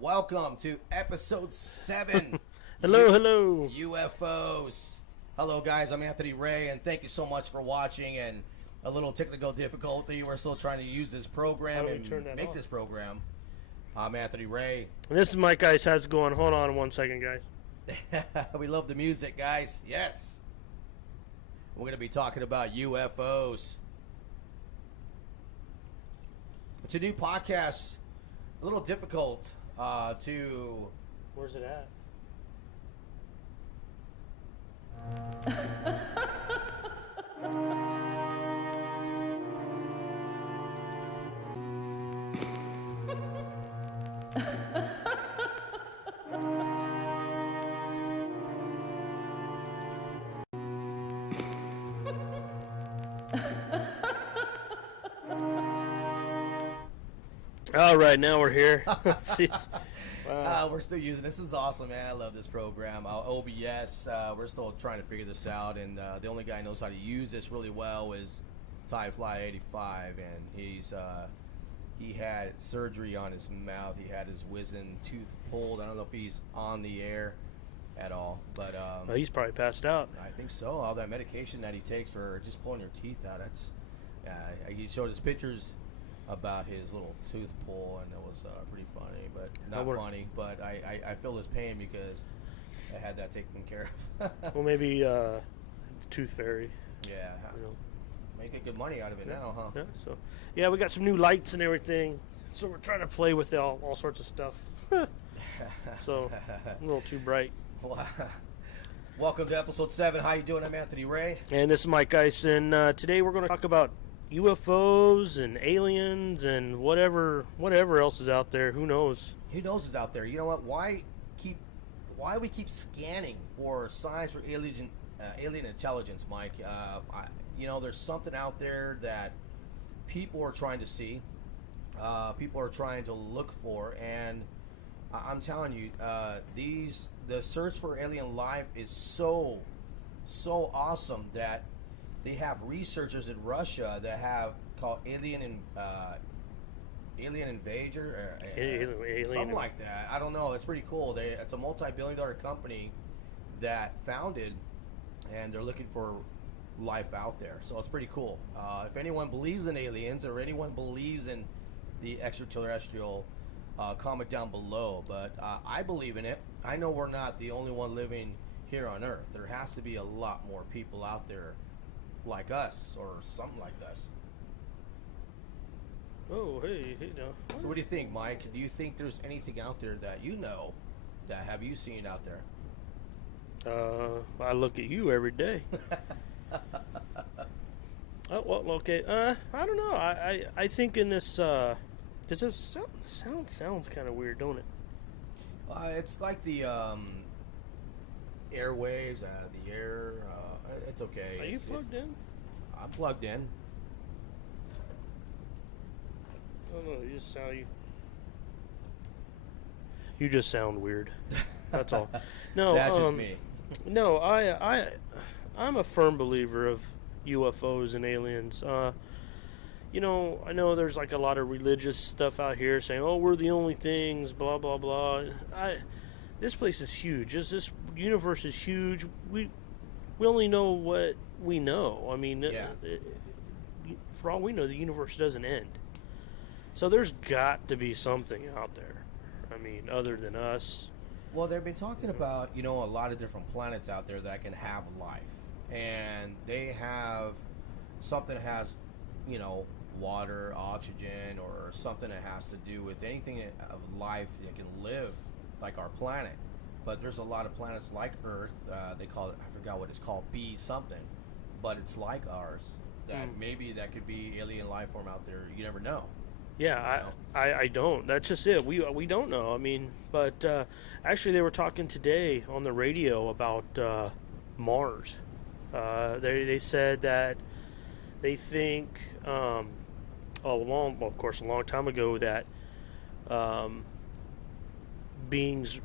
Welcome to episode 7. Hello. UFOs. Hello, guys. I'm Anthony Ray, and thank you so much for watching. And a little technical difficulty. We're still trying to use this program and make this program. I'm Anthony Ray. This is Mike, guys. How's it going? Hold on 1 second, guys. We love the music, guys. Yes. We're going to be talking about UFOs. It's a new podcast. A little difficult to... Where's it at? All right, now we're here. Wow. We're still using this. Is awesome, man. I love this program. OBS. We're still trying to figure this out, and the only guy who knows how to use this really well is Tyfly85, and he had surgery on his mouth. He had his wisdom tooth pulled. I don't know if he's on the air at all, but he's probably passed out. I think so. All that medication that he takes for just pulling your teeth out. That's he showed us pictures about his little tooth pull, and it was pretty funny, but not funny. But I feel his pain because I had that taken care of. Well, maybe tooth fairy. Yeah, making good money out of it now, huh? Yeah. So, yeah, we got some new lights and everything. So we're trying to play with all sorts of stuff. So a little too bright. Welcome to episode 7. How you doing? I'm Anthony Ray, and this is Mike Ice, and today we're going to talk about UFOs and aliens and whatever else is out there. Who knows? Who knows is out there? You know what? Why we keep scanning for signs for alien intelligence, Mike? There's something out there that people are trying to see. People are trying to look for, and I'm telling you, the search for alien life is so awesome that they have researchers in Russia that have called alien invader or something like that. I don't know. It's pretty cool. It's a multi-billion-dollar company that founded, and they're looking for life out there. So it's pretty cool. If anyone believes in aliens or anyone believes in the extraterrestrial, comment down below. But I believe in it. I know we're not the only one living here on Earth. There has to be a lot more people out there like us or something like us. Oh, hey, no. So what do you think, Mike? Do you think there's anything out there that you know that have you seen out there? I look at you every day. Oh, well, okay. I don't know. I think in this does it sounds kind of weird, don't it? It's like the airwaves, the air. It's okay. Are you plugged in? I'm plugged in. Oh no, you just sound weird. That's all. No, that's just me. No, I'm a firm believer of UFOs and aliens. I know there's like a lot of religious stuff out here saying, "Oh, we're the only things," blah blah blah. This place is huge. This universe is huge. We only know what we know. I mean, for all we know, the universe doesn't end. So there's got to be something out there. I mean, other than us. Well, they've been talking about, a lot of different planets out there that can have life. And they have something that has, water, oxygen, or something that has to do with anything of life that can live like our planet. But there's a lot of planets like Earth. They call it, I forgot what it's called, B something. But it's like ours. That maybe that could be alien life form out there. You never know. Yeah, I don't. That's just it. We don't know. I mean, but actually they were talking today on the radio about Mars. They said that they think a long time ago that beings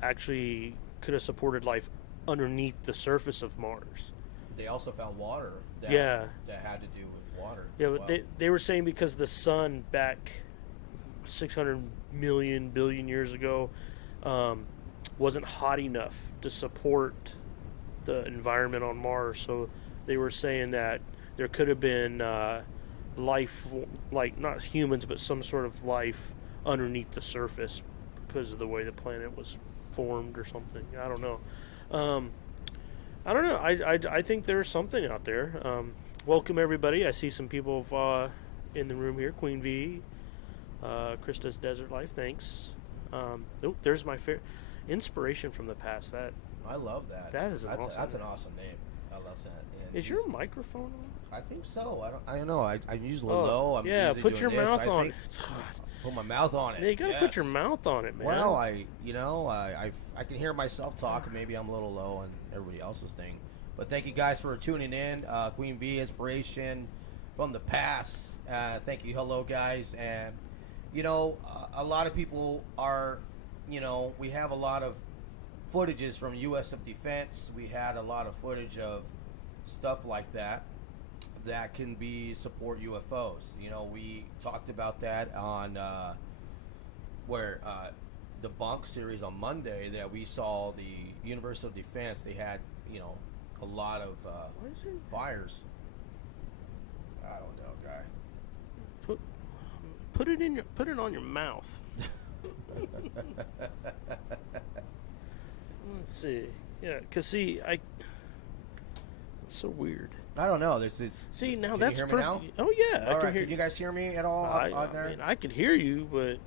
actually could have supported life underneath the surface of Mars. They also found water that had to do with water. Yeah, but they were saying because the sun back 600 million billion years ago wasn't hot enough to support the environment on Mars. So they were saying that there could have been life, like not humans, but some sort of life underneath the surface because of the way the planet was formed or something. I don't know. I don't know. I think there's something out there. Welcome everybody. I see some people in the room here. Queen V, Krista's Desert Life. Thanks. There's my inspiration from the past. That I love that. That's an awesome name. I love that. And is your microphone on? I think so. I don't know. I'm usually low. I'm yeah, usually put your doing mouth this. on it. Put my mouth on it. Yeah, you gotta put your mouth on it, man. Well, I can hear myself talk, and maybe I'm a little low on everybody else's thing. But thank you guys for tuning in. Queen V, inspiration from the past. Thank you. Hello, guys. And a lot of people are, we have a lot of footages from U.S. of Defense. We had a lot of footage of stuff like that can be support UFOs. We talked about that on the Bunk series on Monday, that we saw the Universal Defense. They had a lot of fires. I don't know, guy. Put it on your mouth. Let's see. Yeah, cause see, it's so weird. I don't know. See, now can that's you hear me now? Oh yeah, all right. Can you guys hear me at all out there? I mean, I could hear you, but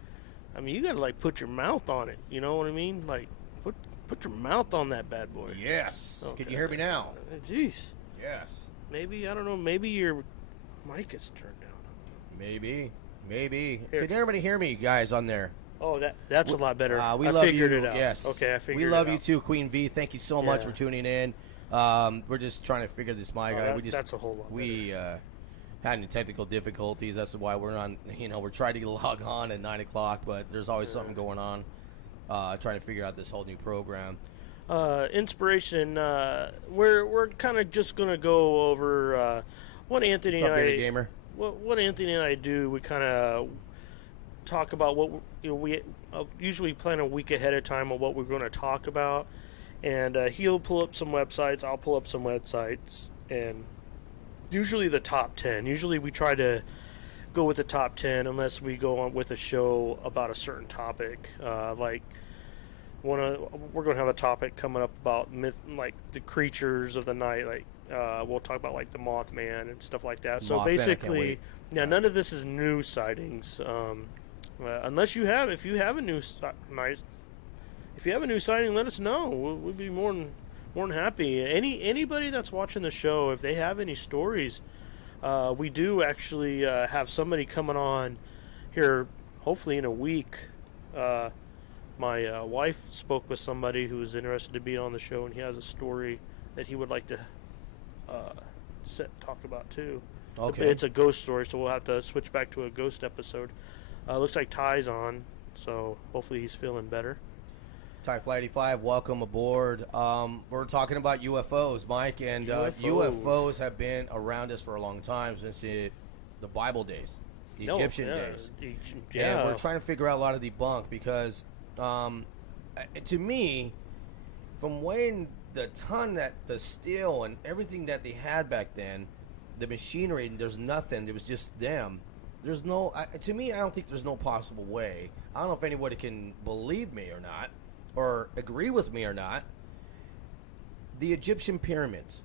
I mean, you gotta like put your mouth on it. You know what I mean? Like put your mouth on that bad boy. Yes. Okay. Can you hear me now? Jeez. Yes. Maybe, I don't know. Maybe your mic is turned down. Maybe. Here. Can everybody hear me, guys, on there? Oh, that's a lot better. We I love figured you. it out. Yes. Okay, I figured it out. We love you too, Queen V. Thank you so much Yeah. for tuning in. We're just trying to figure this mic out. That's a whole lot better. Had any technical difficulties. That's why we're on. We're trying to log on at 9 o'clock, but there's always something going on. Trying to figure out this whole new program. Inspiration. We're kind of just gonna go over what Anthony What's up, and I. Gamer? What Anthony and I do. We kind of talk about what we usually plan a week ahead of time on what we're going to talk about, and he'll pull up some websites. I'll pull up some websites, and usually the top 10. Usually we try to go with the top 10 unless we go on with a show about a certain topic. Like we're going to have a topic coming up about like the creatures of the night. Like we'll talk about like the Mothman and stuff like that. So basically, none of this is news sightings. Unless if you have a new sighting, let us know. We'll be more than happy. Anybody that's watching the show, if they have any stories, we do actually have somebody coming on here, hopefully in a week. My wife spoke with somebody who was interested to be on the show, and he has a story that he would like to talk about too. Okay. It's a ghost story, so we'll have to switch back to a ghost episode. Looks like Ty's on, so hopefully he's feeling better. Ty Flight 85, welcome aboard. We're talking about UFOs, Mike, and UFOs have been around us for a long time, since the Bible days, the Egyptian days. Yeah. And we're trying to figure out a lot of debunk because, to me, from weighing the steel and everything that they had back then, the machinery, there's nothing. It was just them. There's no, to me, I don't think there's no possible way. I don't know if anybody can believe me or not, or agree with me or not. The Egyptian pyramids,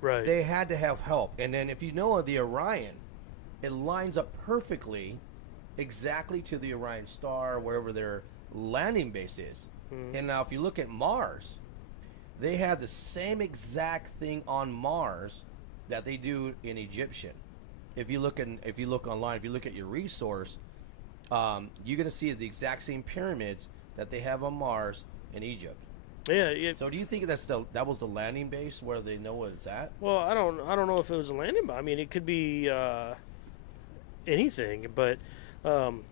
Right. they had to have help. And then if you know the Orion, it lines up perfectly, exactly to the Orion star, wherever their landing base is. Mm-hmm. And now if you look at Mars, they have the same exact thing on Mars that they do in Egyptian. If you look online, if you look at your resource, you're going to see the exact same pyramids that they have on Mars in Egypt. Yeah. So do you think that was the landing base where they know what it's at? Well, I don't know if it was a landing. I mean, it could be anything. But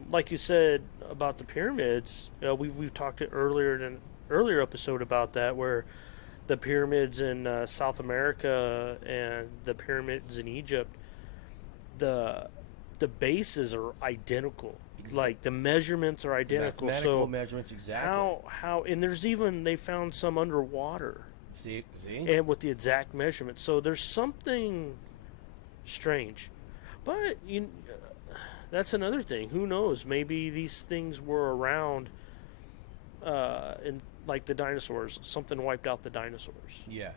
like you said about the pyramids, we've talked earlier in an earlier episode about that, where the pyramids in South America and the pyramids in Egypt, the the bases are identical. Like the measurements are identical. Mathematical measurements, exactly. How and there's even they found some underwater. See, and with the exact measurement. So there's something strange, but that's another thing. Who knows? Maybe these things were around, and like the dinosaurs, something wiped out the dinosaurs. Yeah.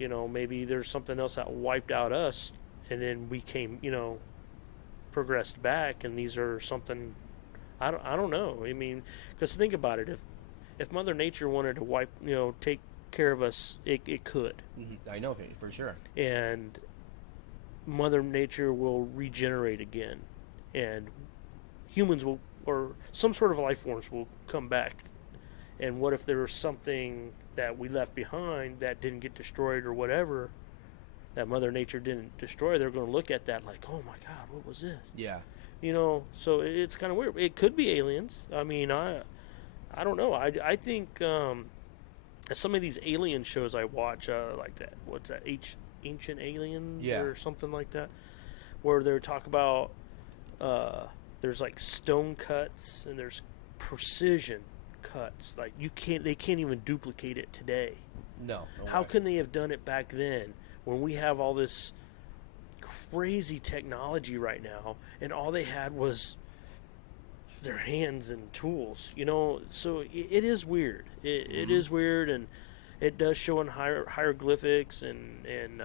Maybe there's something else that wiped out us, and then we came, progressed back, and these are something. I don't know. I mean, because think about it. If Mother Nature wanted to wipe, take care of us, it could. Mm-hmm. I know for sure. And Mother Nature will regenerate again, and humans will, or some sort of life forms will come back. And what if there was something that we left behind that didn't get destroyed or whatever, that Mother Nature didn't destroy? They're going to look at that like, oh my God, what was this? Yeah. So it's kind of weird. It could be aliens. I mean, I don't know. I think some of these alien shows I watch, like that, what's that, Ancient Aliens or something like that, where they talk about there's like stone cuts and there's precision cuts. Like they can't even duplicate it today. No How way. can they have done it back then when we have all this crazy technology right now, and all they had was their hands and tools, so it is weird. It is weird, and it does show in hieroglyphics and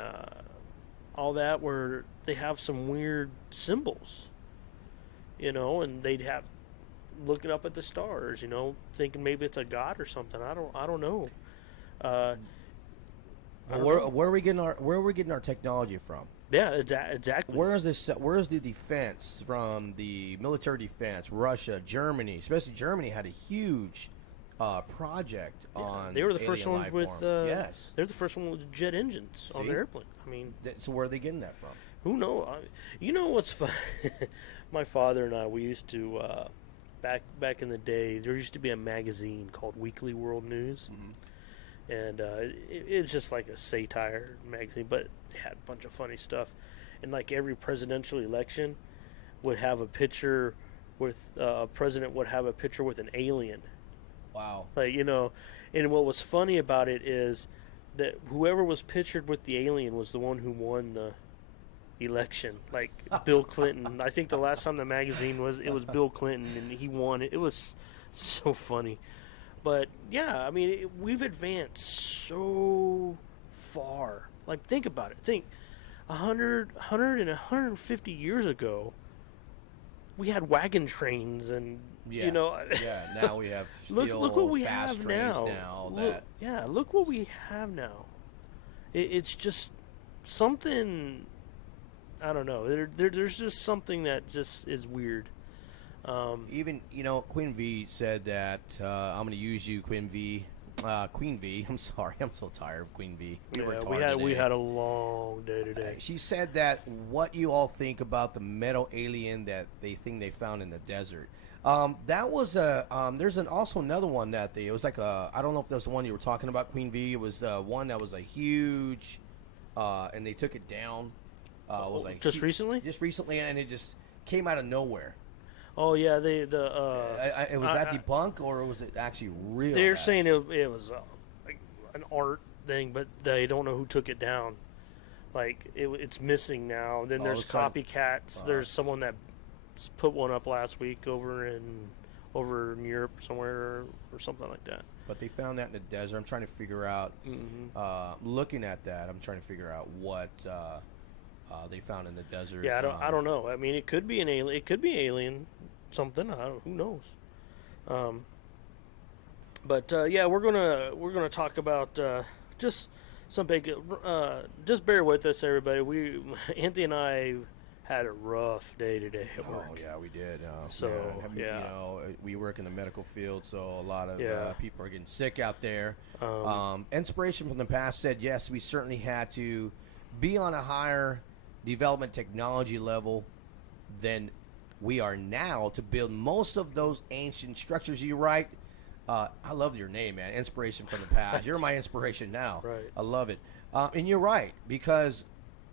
all that, where they have some weird symbols, and they'd have looking up at the stars, thinking maybe it's a god or something. I don't know. Where are we getting our technology from? Yeah, exactly. Where is the defense from? The military defense, Russia, Germany, especially Germany had a huge project on. They were the first ones with. Yes, they're the first one with jet engines on their airplane. I mean, so where are they getting that from? Who knows? What's fun? My father and I, we used to back in the day. There used to be a magazine called Weekly World News. Mm-hmm. And it's just like a satire magazine, but it had a bunch of funny stuff. And like every presidential election would have a picture with a president would have a picture with an alien. Wow. Like, and what was funny about it is that whoever was pictured with the alien was the one who won the election. Like Bill Clinton. I think the last time the magazine it was Bill Clinton, and he won it. It was so funny. But, yeah, I mean, we've advanced so far. Like, think about it. Think 100 and 150 years ago, we had wagon trains and, Yeah, now we have steel look what we fast have trains now. Look what we have now. It's just something, I don't know. There's just something that just is weird. Even Queen V said that I'm going to use you, Queen V. Queen V. I'm sorry, I'm so tired of Queen V. We had a long day today. She said that what you all think about the metal alien that they think they found in the desert. That was there's also another one that it was like I don't know if that was the one you were talking about, Queen V. It was one that was a huge, and they took it down. It was like recently? Just recently, and it just came out of nowhere. Oh yeah, was that debunked, or was it actually real? They're saying it was like an art thing, but they don't know who took it down. Like it's missing now. Then there's copycats. There's someone that put one up last week over in Europe somewhere or something like that. But they found that in the desert. I'm trying to figure out. Looking at that, I'm trying to figure out what they found in the desert. Yeah, I don't know. I mean, it could be an alien. It could be alien something. Who knows? But yeah, we're gonna talk about just some big. Just bear with us, everybody. Anthony and I had a rough day today at work. Oh yeah, we did. We work in the medical field, so a lot of people are getting sick out there. Inspiration from the past said yes, we certainly had to be on a higher development technology level than we are now to build most of those ancient structures. You right? I love your name, man. Inspiration from the past. You're my inspiration now. Right. I love it. And you're right, because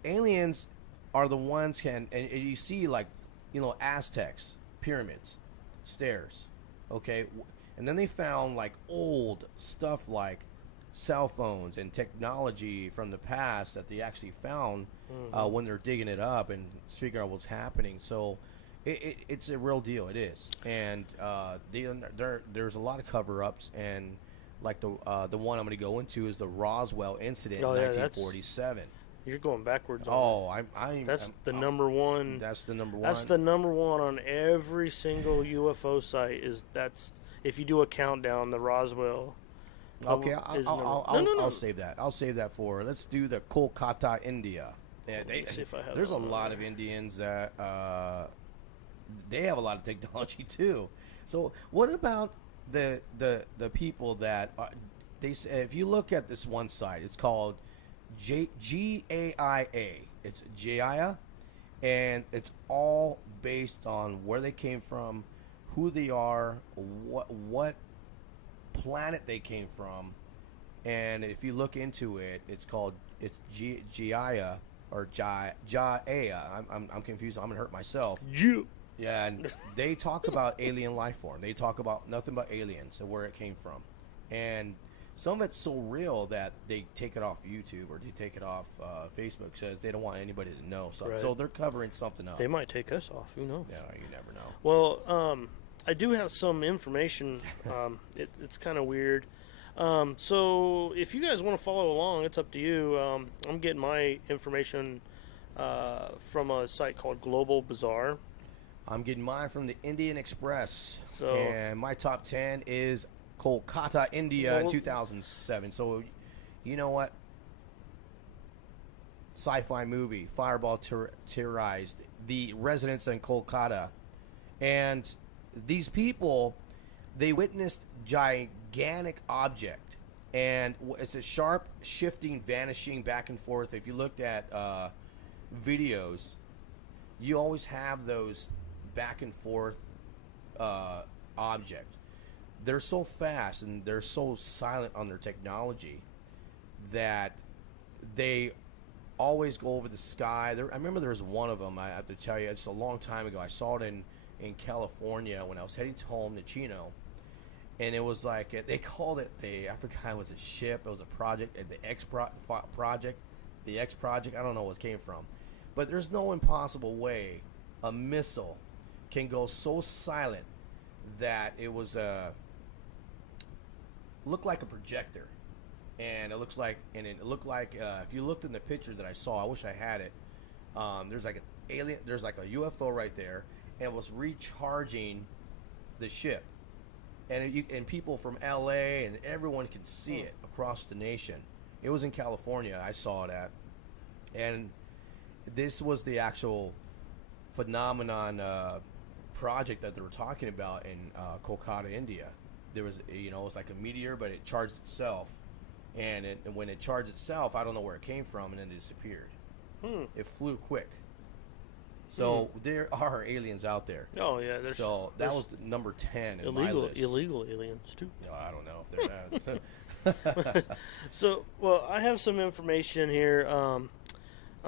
aliens are the ones and you see like Aztecs, pyramids, stairs. Okay, and then they found like old stuff like cell phones and technology from the past that they actually found when they're digging it up and figure out what's happening. So it's a real deal. It is, and there's a lot of cover-ups, and like the one I'm going to go into is the Roswell incident in 1947. You're going backwards. That's the number one. That's the number one. That's the number one on every single UFO site. If you do a countdown, the Roswell. Okay, I'll save that. I'll save that for. Let's do the Kolkata, India. Yeah, there's a lot of Indians that they have a lot of technology too. So what about the people that they say? If you look at this one site, it's called GAIA. It's GAIA, and it's all based on where they came from, who they are, what planet they came from, and if you look into it, it's GAIA or GAIA. I'm confused. I'm gonna hurt myself. Yeah, and they talk about alien life form. They talk about nothing but aliens and where it came from, and some of it's so real that they take it off YouTube or they take it off Facebook because they don't want anybody to know. So they're covering something up. They might take us off. Who knows? Yeah, you never know. Well, I do have some information. It's kind of weird. So if you guys want to follow along, it's up to you. I'm getting my information from a site called Global Bazaar. I'm getting mine from the Indian Express. And my top 10 is Kolkata, India in 2007. So, you know what? Sci-fi movie, Fireball terrorized the residents in Kolkata. And these people, they witnessed gigantic object. And it's a sharp, shifting, vanishing back and forth. If you looked at videos, you always have those back and forth object. They're so fast and they're so silent on their technology that they always go over the sky. I remember there was one of them, I have to tell you, it's a long time ago. I saw it in California when I was heading home to Chino. And it was like, they called it, I forgot it was a ship, it was a project, the X project, I don't know what it came from. But there's no impossible way a missile can go so silent that it was looked like a projector, and it looked like if you looked in the picture that I saw, I wish I had it. There's like a UFO right there, and it was recharging the ship, and people from LA and everyone could see it across the nation. It was in California. I saw it at, and this was the actual phenomenon project that they were talking about in Kolkata, India. There was, it was like a meteor, but it charged itself, and when it charged itself, I don't know where it came from, and then it disappeared. It flew quick. So there are aliens out there. Oh yeah, so that was the number 10 in my list. Illegal aliens too. No, I don't know if they're that. So, well, I have some information here. I'm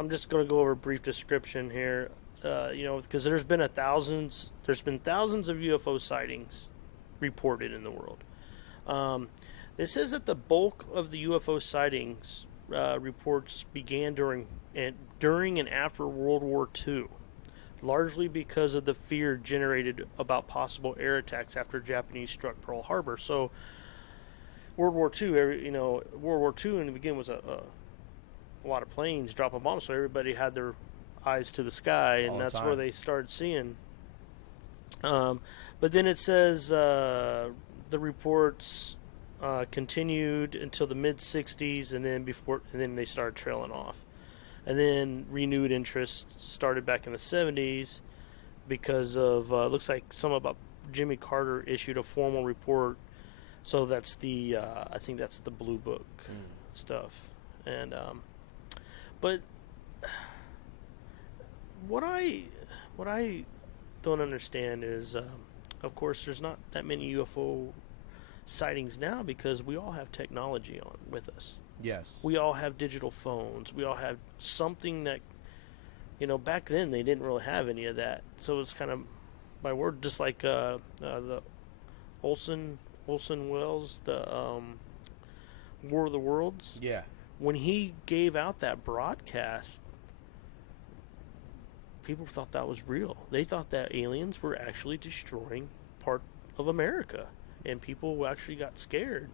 just going to go over a brief description here. Because there's been thousands of UFO sightings reported in the world. It says that the bulk of the UFO sightings reports began during and after World War II, largely because of the fear generated about possible air attacks after Japanese struck Pearl Harbor. So World War II, in the beginning was a lot of planes dropping bombs, so everybody had their eyes to the sky, and that's where they started seeing. But then it says the reports continued until the mid '60s, and then they started trailing off. And then renewed interest started back in the '70s because of looks like some about Jimmy Carter issued a formal report. So that's I think that's the Blue Book stuff, and but. What I don't understand is, of course, there's not that many UFO sightings now because we all have technology with us. Yes. We all have digital phones. We all have something that back then they didn't really have any of that. So it's kind of my word, just like the Olson Welles, the War of the Worlds. Yeah. When he gave out that broadcast, people thought that was real. They thought that aliens were actually destroying part of America, and people actually got scared.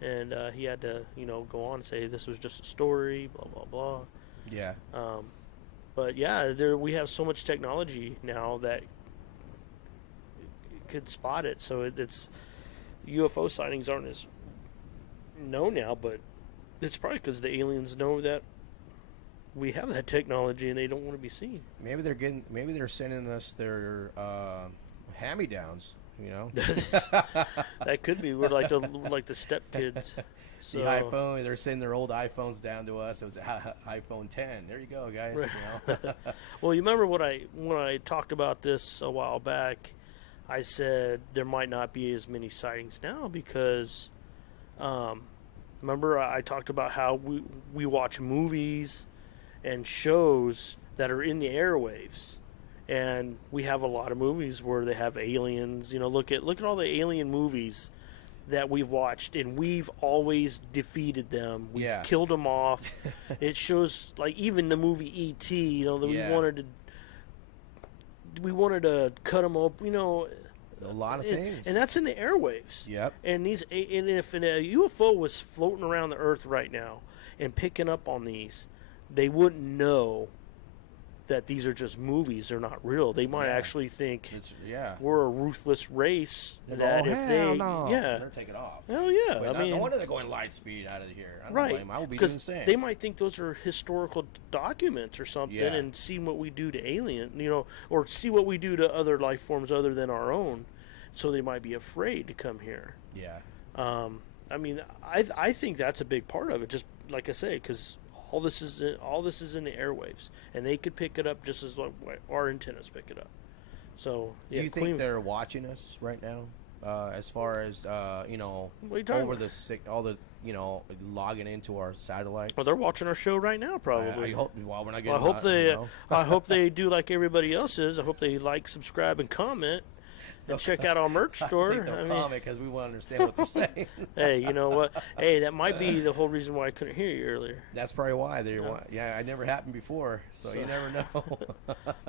And he had to, go on and say this was just a story, blah blah blah. Yeah. But yeah, we have so much technology now that it could spot it. So it's UFO sightings aren't as known now, but it's probably because the aliens know that we have that technology and they don't want to be seen. Maybe they're sending us their hand-me-downs. That could be. We're like the step kids. So, the iPhone, they're sending their old iPhones down to us. It was iPhone 10. There you go, guys. Right. Well, you remember when I talked about this a while back, I said there might not be as many sightings now because, remember I talked about how we watch movies and shows that are in the airwaves. And we have a lot of movies where they have aliens. Look at all the alien movies that we've watched, and we've always defeated them. We've killed them off. It shows, like, even the movie E.T. That we wanted to cut them up. A lot of things, and that's in the airwaves. Yep. And if a UFO was floating around the Earth right now and picking up on these, they wouldn't know that these are just movies. They're not real. They might actually think we're a ruthless race. They're taking off. Hell yeah. No wonder they're going light speed out of here. I don't blame them. I will be doing the same. They might think those are historical documents or something and see what we do to alien, or see what we do to other life forms other than our own. So they might be afraid to come here. Yeah. I think that's a big part of it. Just like I say, because all this is in the airwaves, and they could pick it up just as like our antennas pick it up. So, do you think they're watching us right now? As far as logging into our satellites. Well, they're watching our show right now, probably. I hope. Well, we're not getting. I hope they do like everybody else is. I hope they like, subscribe, and comment. And check out our merch store. I think they'll comment because we won't understand what they're saying. Hey, you know what? Hey, that might be the whole reason why I couldn't hear you earlier. That's probably why. I never happened before, so you never know.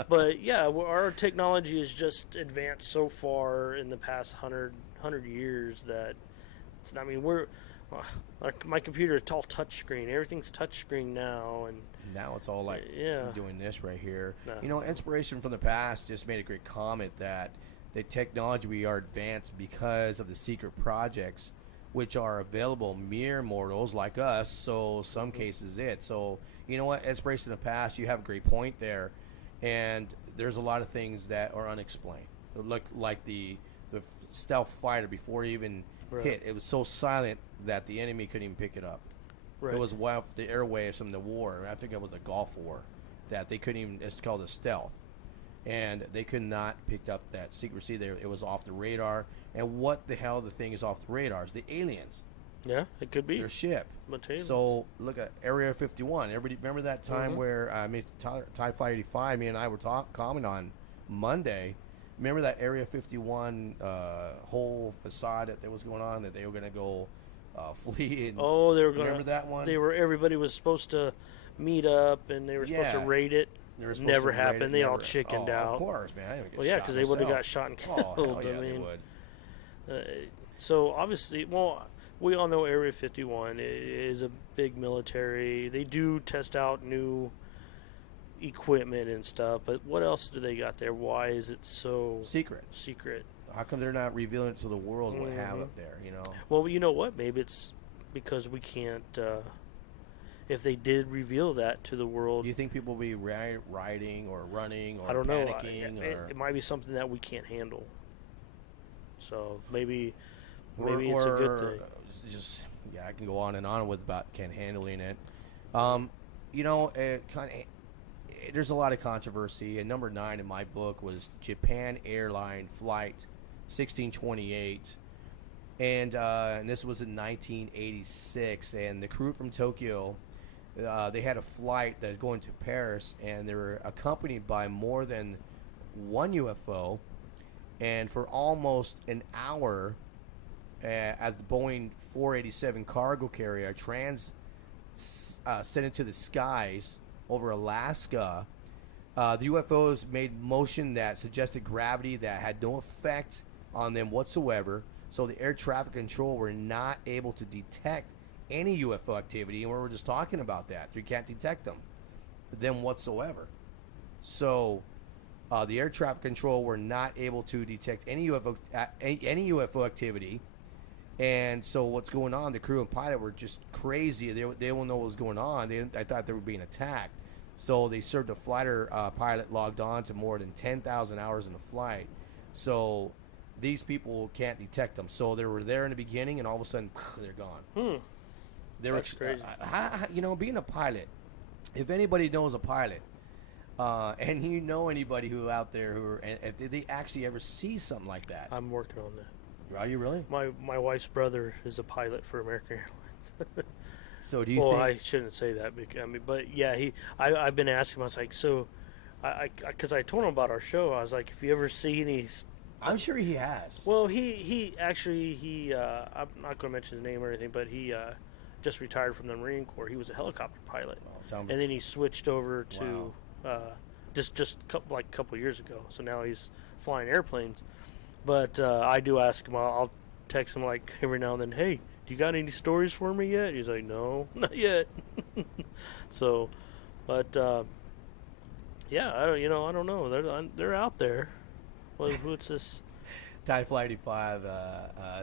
But yeah, our technology has just advanced so far in the past 100 years that my computer is all touchscreen. Everything's touchscreen now, and now it's all like doing this right here. Inspiration from the past just made a great comment that the technology we are advanced because of the secret projects which are available mere mortals like us. So some cases So you know what, inspiration in the past, you have a great point there, and there's a lot of things that are unexplained. It looked like the stealth fighter before he even hit, it was so silent that the enemy couldn't even pick it up. It was the airwaves from the war. I think it was a Gulf War that they couldn't even. It's called a stealth. And they could not pick up that secrecy. It was off the radar. And what the hell the thing is off the radar is the aliens. Yeah, it could be. Their ship. So look at Area 51. Everybody remember that time where TIE Fighter 85, me and I were commenting on Monday. Remember that Area 51 whole facade that was going on, that they were going to go flee? And they were going to. Remember that one? Everybody was supposed to meet up, and they were supposed to raid it. Never happened. They all chickened out. Of course, man. I didn't get because they would have got shot and killed. They would. So obviously, we all know Area 51 is a big military. They do test out new equipment and stuff, but what else do they got there? Why is it so secret? How come they're not revealing to the world what they have up there? Well, you know what? Maybe it's because we can't. If they did reveal that to the world, do you think people will be rioting or running or I don't know. Panicking? It might be something that we can't handle. So maybe it's a good thing. I can go on and on with about can't handling it. There's a lot of controversy. And number 9 in my book was Japan Airline Flight 1628. And this was in 1986. And the crew from Tokyo they had a flight that's going to Paris, and they were accompanied by more than one UFO. And for almost an hour, as the Boeing 487 cargo carrier sent into the skies over Alaska, the UFOs made motion that suggested gravity that had no effect on them whatsoever. So the air traffic control were not able to detect any UFO activity, and we were just talking about that. You can't detect them whatsoever. So the air traffic control were not able to detect any UFO activity. And so what's going on? The crew and pilot were just crazy. They don't know what was going on. I thought they were being attacked. So they served a fighter pilot logged on to more than 10,000 hours in a flight. So these people can't detect them. So they were there in the beginning, and all of a sudden, they're gone. That's crazy. Being a pilot, if anybody knows a pilot, and you know anybody who out there did they actually ever see something like that? I'm working on that. Are you really? My wife's brother is a pilot for American Airlines. So do you think... Well, I shouldn't say that, but yeah, I've been asking him, I was like, so, because I told him about our show, I was like, if you ever see any... I'm sure he has. Well, he actually, I'm not going to mention his name or anything, but he just retired from the Marine Corps. He was a helicopter pilot. And then he switched over to, just a couple years ago. So now he's flying airplanes. But I do ask him, I'll text him like every now and then, hey, do you got any stories for me yet? He's like, no, not yet. So, but yeah, I don't know. They're out there. What's this? Thai Flight 85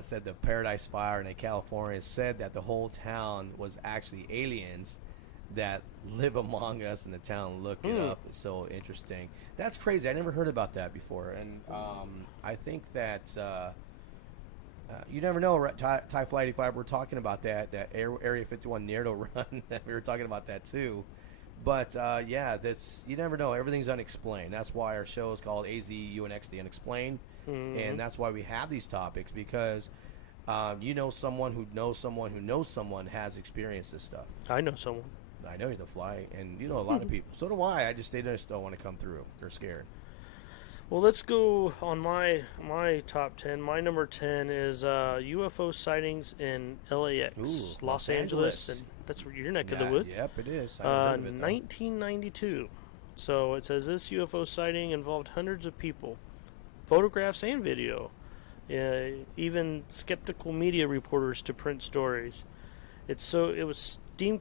said the Paradise Fire in California said that the whole town was actually aliens that live among us in the town. Look it up. It's so interesting. That's crazy. I never heard about that before. And I think that you never know. Thai Flight 85, we're talking about that Area 51 Nerdo run. We were talking about that too. But yeah, you never know. Everything's unexplained. That's why our show is called AZ-Unx, the Unexplained. And that's why we have these topics, because someone who knows someone who knows someone has experienced this stuff. I know someone. I know you to fly, and a lot of people. So do I. They just don't want to come through. They're scared. Well, let's go on my top 10. My number 10 is UFO sightings in LAX, Los Angeles, and that's where your neck of the woods. Yep, it is. 1992. So it says this UFO sighting involved hundreds of people, photographs and video, even skeptical media reporters to print stories. It was deemed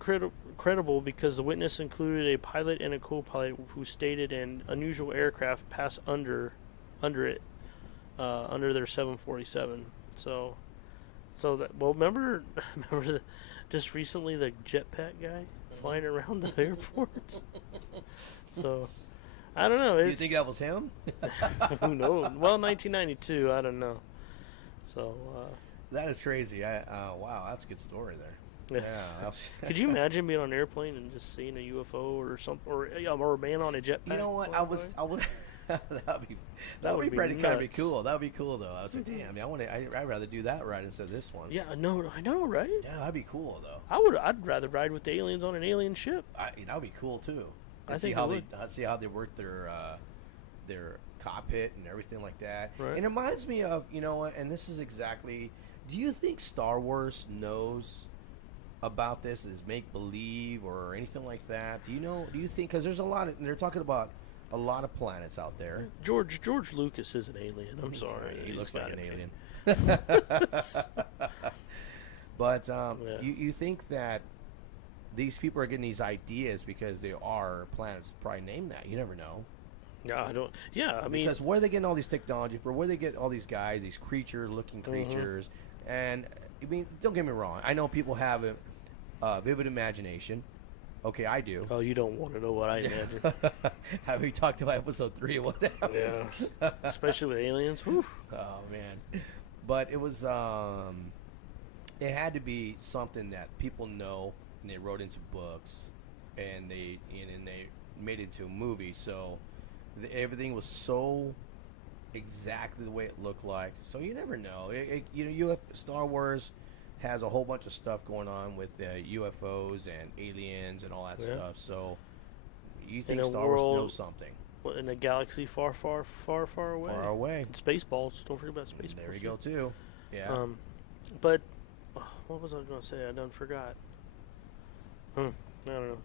credible because the witness included a pilot and a co-pilot who stated an unusual aircraft passed under their 747. So that, well, remember just recently the jetpack guy flying around the airport. So I don't know. Do you think that was him? Who knows? Well, 1992. I don't know. So that is crazy. Wow, that's a good story there. Yes. Yeah, could you imagine being on an airplane and just seeing a UFO or something, or a man on a jetpack? You know what? I was. that would be pretty kind of cool. That would be cool though. I was like, damn, I'd rather do that ride instead of this one. Yeah, I know, right? Yeah, that'd be cool though. I'd rather ride with the aliens on an alien ship. That'd be cool too. I see how they work their cockpit and everything like that. Right. And it reminds me of, and this is exactly. Do you think Star Wars knows about this, is make believe or anything like that? Do you think, because there's they're talking about a lot of planets out there. George Lucas is an alien. I'm sorry, he looks like an alien. But you think that these people are getting these ideas because they are planets probably named that? You never know. Yeah, I don't. Yeah, I mean, because where are they getting all these technology for? Where they get all these guys, these looking creatures? And I mean, don't get me wrong. I know people have a vivid imagination. Okay, I do. Oh, you don't want to know what I imagine. Have we talked about episode 3 of what's happening? Yeah, especially with aliens. Whew. Oh man, but it was it had to be something that people know, and they wrote into books, and they made it into a movie. So everything was so exactly the way it looked like. So you never know. Star Wars, has a whole bunch of stuff going on with UFOs and aliens and all that stuff. So you think Star Wars knows something? In a galaxy far, far, far, far away. Far away. And Spaceballs. Don't forget about Spaceballs. There you go too. Yeah. But what was I going to say? I done forgot. I don't know.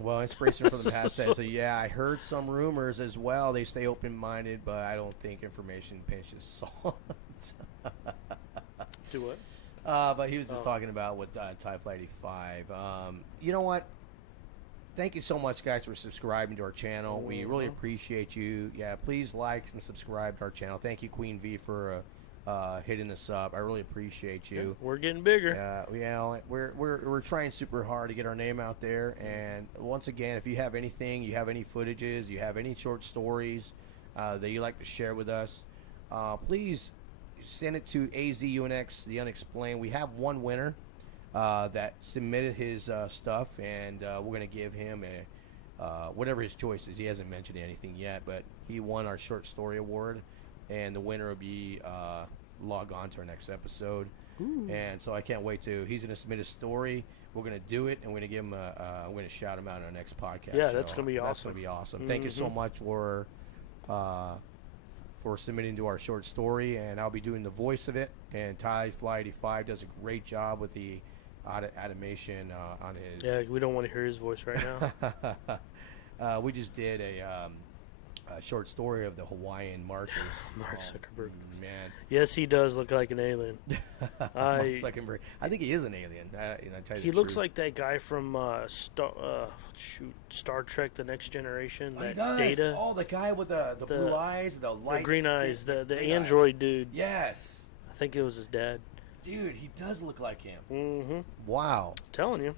Well, inspiration from the past says, so yeah, I heard some rumors as well. They stay open-minded, but I don't think information pinches salt. Do what? But he was just talking about with TIE Flight 85. You know what? Thank you so much, guys, for subscribing to our channel. We really appreciate you. Yeah, please like and subscribe to our channel. Thank you, Queen V, for hitting us up. I really appreciate you. Yeah, we're getting bigger. We're trying super hard to get our name out there. And once again, if you have anything, you have any footages, you have any short stories that you like to share with us, please send it to AZ-Unx, the Unexplained. We have one winner that submitted his stuff, and we're going to give him whatever his choice is. He hasn't mentioned anything yet, but he won our short story award, and the winner will be log on to our next episode. Ooh. And so I can't wait to. He's going to submit his story. We're going to do it, and we're going to give him we're going to shout him out in our next podcast. Yeah, that's going to be awesome. That's going to be awesome. Thank you so much for submitting to our short story, and I'll be doing the voice of it. And TIE Fly 85 does a great job with the animation on his. Yeah, we don't want to hear his voice right now. We just did a short story of the Hawaiian marchers. Mark Zuckerberg. Man. Yes, he does look like an alien. I think he is an alien. He looks like that guy from Star Trek: The Next Generation. That Data. Oh, the guy with the blue eyes, the light, green eyes, the android dude. Yes. I think it was his dad. Dude, he does look like him. Mm-hmm. Wow. I'm telling you,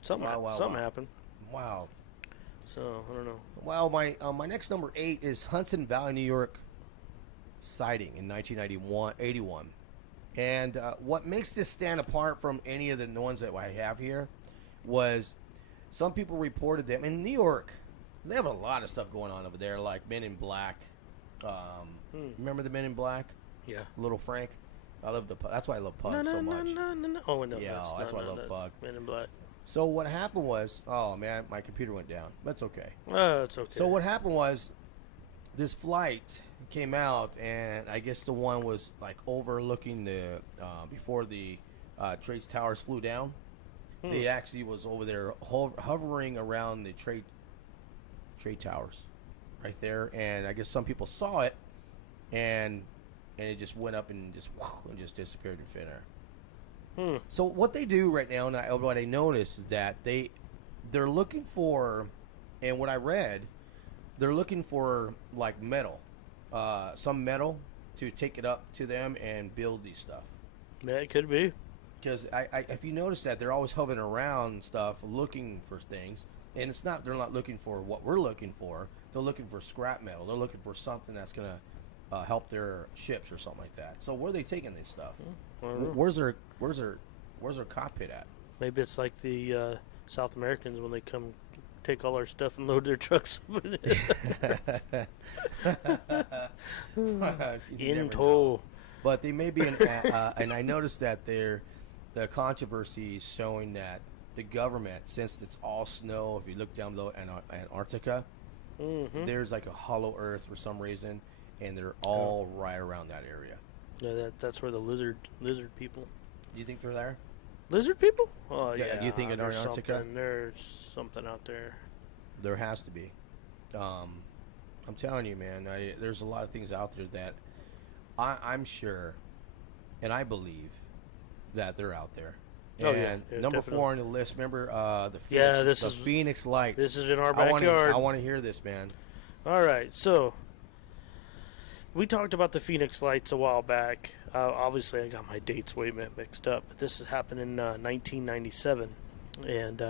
something happened. Wow. So I don't know. Well, my next number 8 is Hudson Valley, New York sighting in 1981. And what makes this stand apart from any of the ones that I have here was some people reported them in New York. They have a lot of stuff going on over there, like Men in Black. Remember the Men in Black? Yeah. Little Frank. I love that's why I love Pug so much. No. Oh no. Yeah, that's why I love Pug. Men in Black. So what happened was, oh man, my computer went down. That's okay. It's okay. So what happened was, this flight came out, and I guess the one was like overlooking the before the trade towers flew down. They actually was over there hovering around the trade towers, right there. And I guess some people saw it, and it just went up and just disappeared in thin air. So what they do right now, and what I noticed is that they're looking for, and what I read, they're looking for like metal, some metal to take it up to them and build these stuff. Yeah, it could be. Because if you notice that they're always hovering around and stuff, looking for things, and they're not looking for what we're looking for. They're looking for scrap metal. They're looking for something that's gonna help their ships or something like that. So where are they taking this stuff? Where's their cockpit at? Maybe it's like the South Americans when they come take all our stuff and load their trucks in tow. But they may be and I noticed that the controversy is showing that the government, since it's all snow, if you look down below Antarctica, there's like a hollow earth for some reason, and they're all right around that area. Yeah, that's where the lizard people. Do you think they're there? Lizard people? Oh yeah. Do you think in Antarctica? There's something out there. There has to be. I'm telling you, man. There's a lot of things out there that I'm sure, and I believe that they're out there. And number definitely. 4 on the list. Remember the Phoenix, Phoenix Lights. This is in our backyard. I want to hear this, man. All right, so we talked about the Phoenix Lights a while back. Obviously, I got my dates way mixed up, but this happened in 1997, and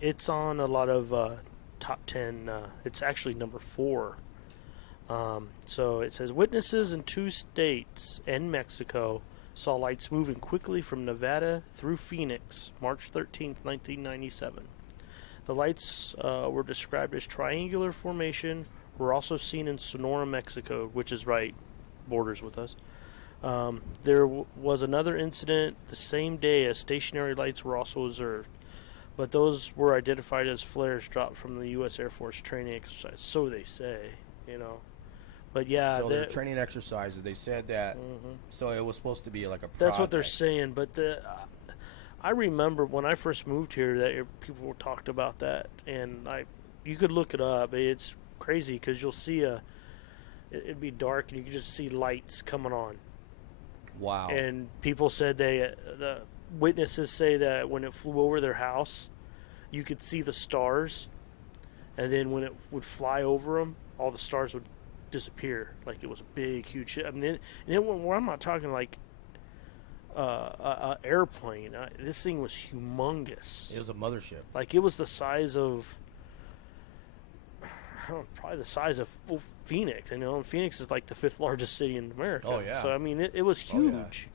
it's on a lot of top 10. It's actually number 4. So it says witnesses in 2 states and Mexico saw lights moving quickly from Nevada through Phoenix, March 13th, 1997. The lights were described as triangular formation. Were also seen in Sonora, Mexico, which is borders with us. There was another incident the same day as stationary lights were also observed, but those were identified as flares dropped from the U.S. Air Force training exercise. So they say, you know. But yeah, so they're training exercises. They said that. So it was supposed to be like a project. That's what they're saying. But I remember when I first moved here that people talked about that, and you could look it up. It's crazy because you'll see it'd be dark and you could just see lights coming on. Wow. And people said the witnesses say that when it flew over their house, you could see the stars, and then when it would fly over them, all the stars would disappear. Like it was a big, huge ship. I mean, I'm not talking like a airplane. This thing was humongous. It was a mothership. Like it was the size of probably the size of Phoenix. You know, and Phoenix is like the 5th largest city in America. Oh yeah. So I mean, it was huge. Oh, yeah.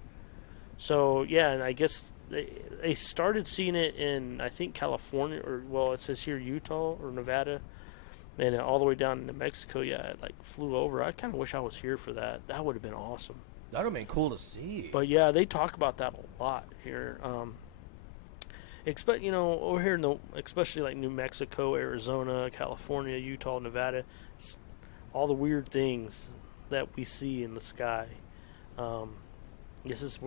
So yeah, and I guess they started seeing it in, I think, California, or well, it says here Utah or Nevada, and all the way down into Mexico. Yeah, it like flew over. I kind of wish I was here for that. That would have been awesome. That would have been cool to see. But yeah, they talk about that a lot here. Expect, you know, over here, especially like New Mexico, Arizona, California, Utah, Nevada, it's all the weird things that we see in the sky. This is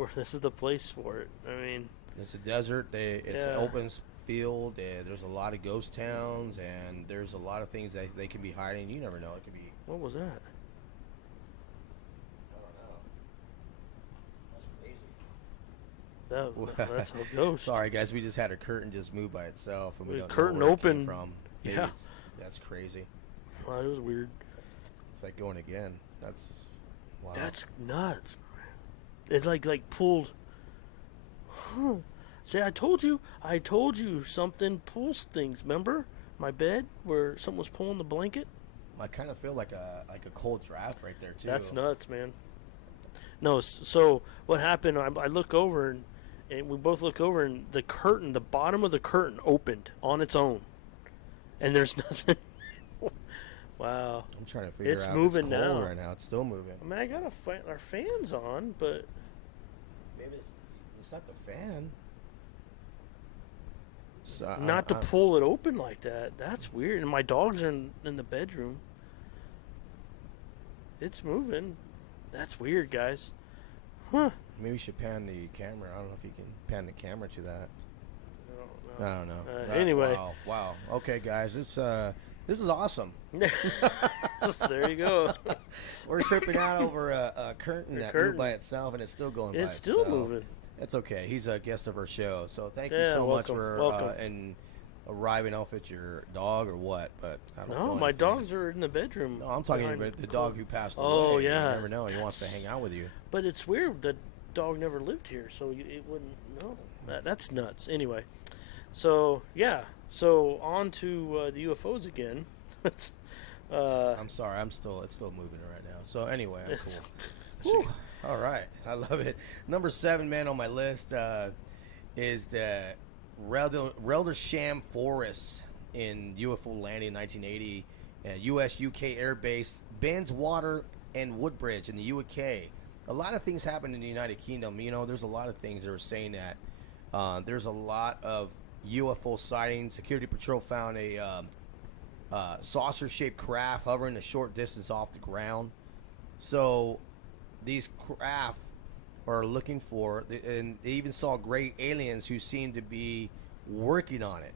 the place for it. I mean, it's a desert. It's an open field. There's a lot of ghost towns, and there's a lot of things that they can be hiding. You never know. It could be. What was that? I don't know. That's crazy. That's a ghost. Sorry, guys. We just had a curtain just move by itself, and we don't curtain know where open. It came from. Maybe Yeah, that's crazy. wow, it was weird. It's like going again. That's wow. That's nuts. It like pulled. Huh. See, I told you something pulls things. Remember my bed where someone was pulling the blanket? I kind of feel like a cold draft right there too. That's nuts, man. No, so what happened? I look over and we both look over, and the bottom of the curtain opened on its own, and there's nothing. Wow. I'm trying to figure it's out. Moving it's cold now. right now. It's still moving. I mean, I got our fans on, but maybe it's not the fan. So not to pull it open like that. That's weird. And my dogs are in the bedroom. It's moving. That's weird, guys. Huh. Maybe we should pan the camera. I don't know if you can pan the camera to that. I don't know. Anyway. Wow. Okay, guys. This is awesome. There you go. We're tripping out over a curtain that moved by itself, and it's still going by It's still moving. It's okay. He's a guest of our show, so thank you Yeah, so welcome, much for welcome. and arriving off at your dog or what. But I don't No, feel my anything. dogs are in the bedroom. No, I'm talking behind about the dog who passed away. Oh, yeah. You never know. He wants to hang out with you. But it's weird. The dog never lived here, so it wouldn't know. That's nuts. Anyway, so yeah. So on to the UFOs again. I'm sorry. It's still moving right now. So anyway, I'm cool. All right. I love it. Number 7, man, on my list is the Reldersham Forest in UFO landing in 1980. U.S.-UK Air Base, Bayswater and Woodbridge in the UK. A lot of things happened in the United Kingdom. You know, there's a lot of things that are saying that there's a lot of UFO sightings. Security Patrol found a saucer-shaped craft hovering a short distance off the ground. So these craft are looking for, and they even saw gray aliens who seemed to be working on it.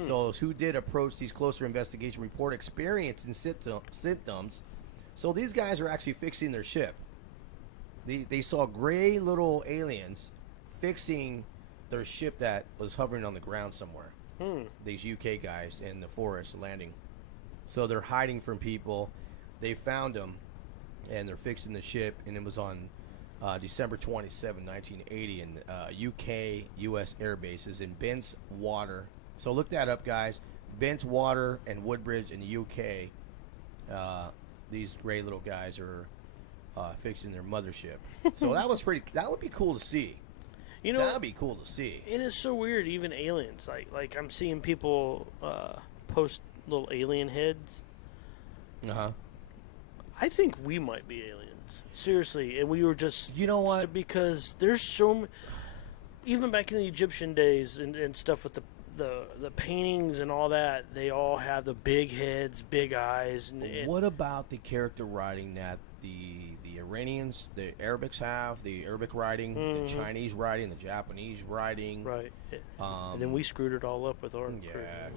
So who did approach these closer investigation report experiencing symptoms. So these guys are actually fixing their ship. They saw gray little aliens fixing their ship that was hovering on the ground somewhere. These UK guys in the forest landing. So they're hiding from people. They found them, and they're fixing the ship, and it was on December 27, 1980 in UK U.S. air bases in Bayswater. So look that up, guys. Bayswater and Woodbridge in the UK. These gray little guys are fixing their mothership. So that would be cool to see. You know, that'd be cool to see. It is so weird. Even aliens, like I'm seeing people post little alien heads. Uh huh. I think we might be aliens. aliens. Seriously, and we were just You know what? because there's even back in the Egyptian days and stuff with the paintings and all that, they all have the big heads, big eyes. And What about the character writing that the Iranians, the Arabics have, the Arabic writing, the Chinese writing, the Japanese writing? Right. And then we screwed it all up with our... Yeah,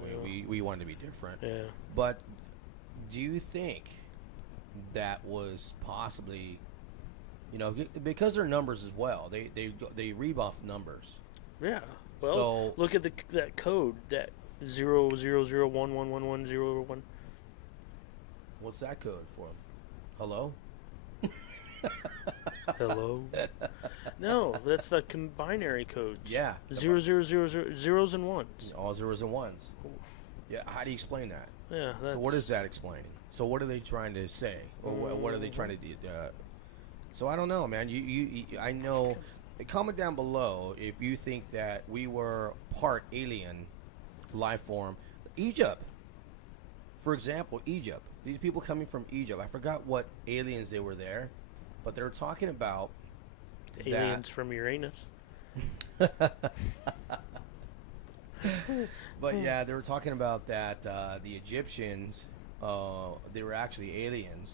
we wanted to be different. Yeah. But do you think that was possibly, because they're numbers as well, they rebuff numbers. Yeah. Well, So- look at that code, that 000111101. What's that code for? Hello? Hello? No, that's the binary codes. Yeah. 0000 zeros and ones. All zeros and ones. Yeah. How do you explain that? Yeah. So what is that explaining? So what are they trying to say, or what are they trying to do? So I don't know, man. You I know. Comment down below if you think that we were part alien life form. Egypt, for example, Egypt. These people coming from Egypt. I forgot what aliens they were there, but they're talking about aliens from Uranus. But yeah, they were talking about that the Egyptians, they were actually aliens,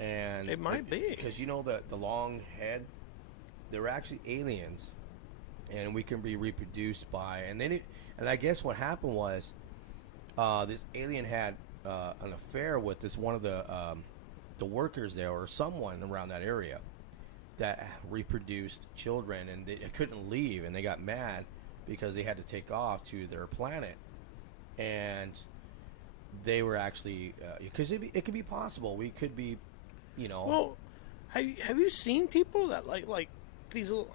and It might be. because the long head, they were actually aliens, and we can be reproduced by. And I guess what happened was, this alien had an affair with this one of the workers there, or someone around that area, that reproduced children, and they couldn't leave, and they got mad because they had to take off to their planet, and they were actually because it could be possible we could be, Well, have you seen people that like these little?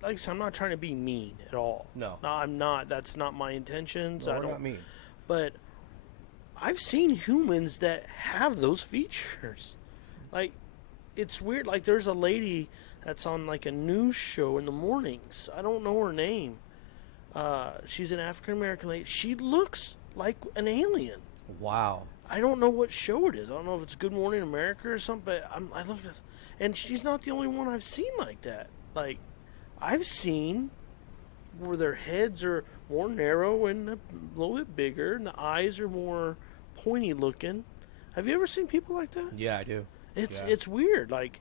Like I said, I'm not trying to be mean at all. No, I'm not. That's not my intentions. No, I we're don't not mean. But I've seen humans that have those features. Like, it's weird. Like, there's a lady that's on like a news show in the mornings. I don't know her name. She's an African American lady. She looks like an alien. Wow. I don't know what show it is. I don't know if it's Good Morning America or something. But I look at, and she's not the only one I've seen like that. Like, I've seen where their heads are more narrow and a little bit bigger, and the eyes are more pointy looking. Have you ever seen people like that? Yeah, I do. It's weird. Like,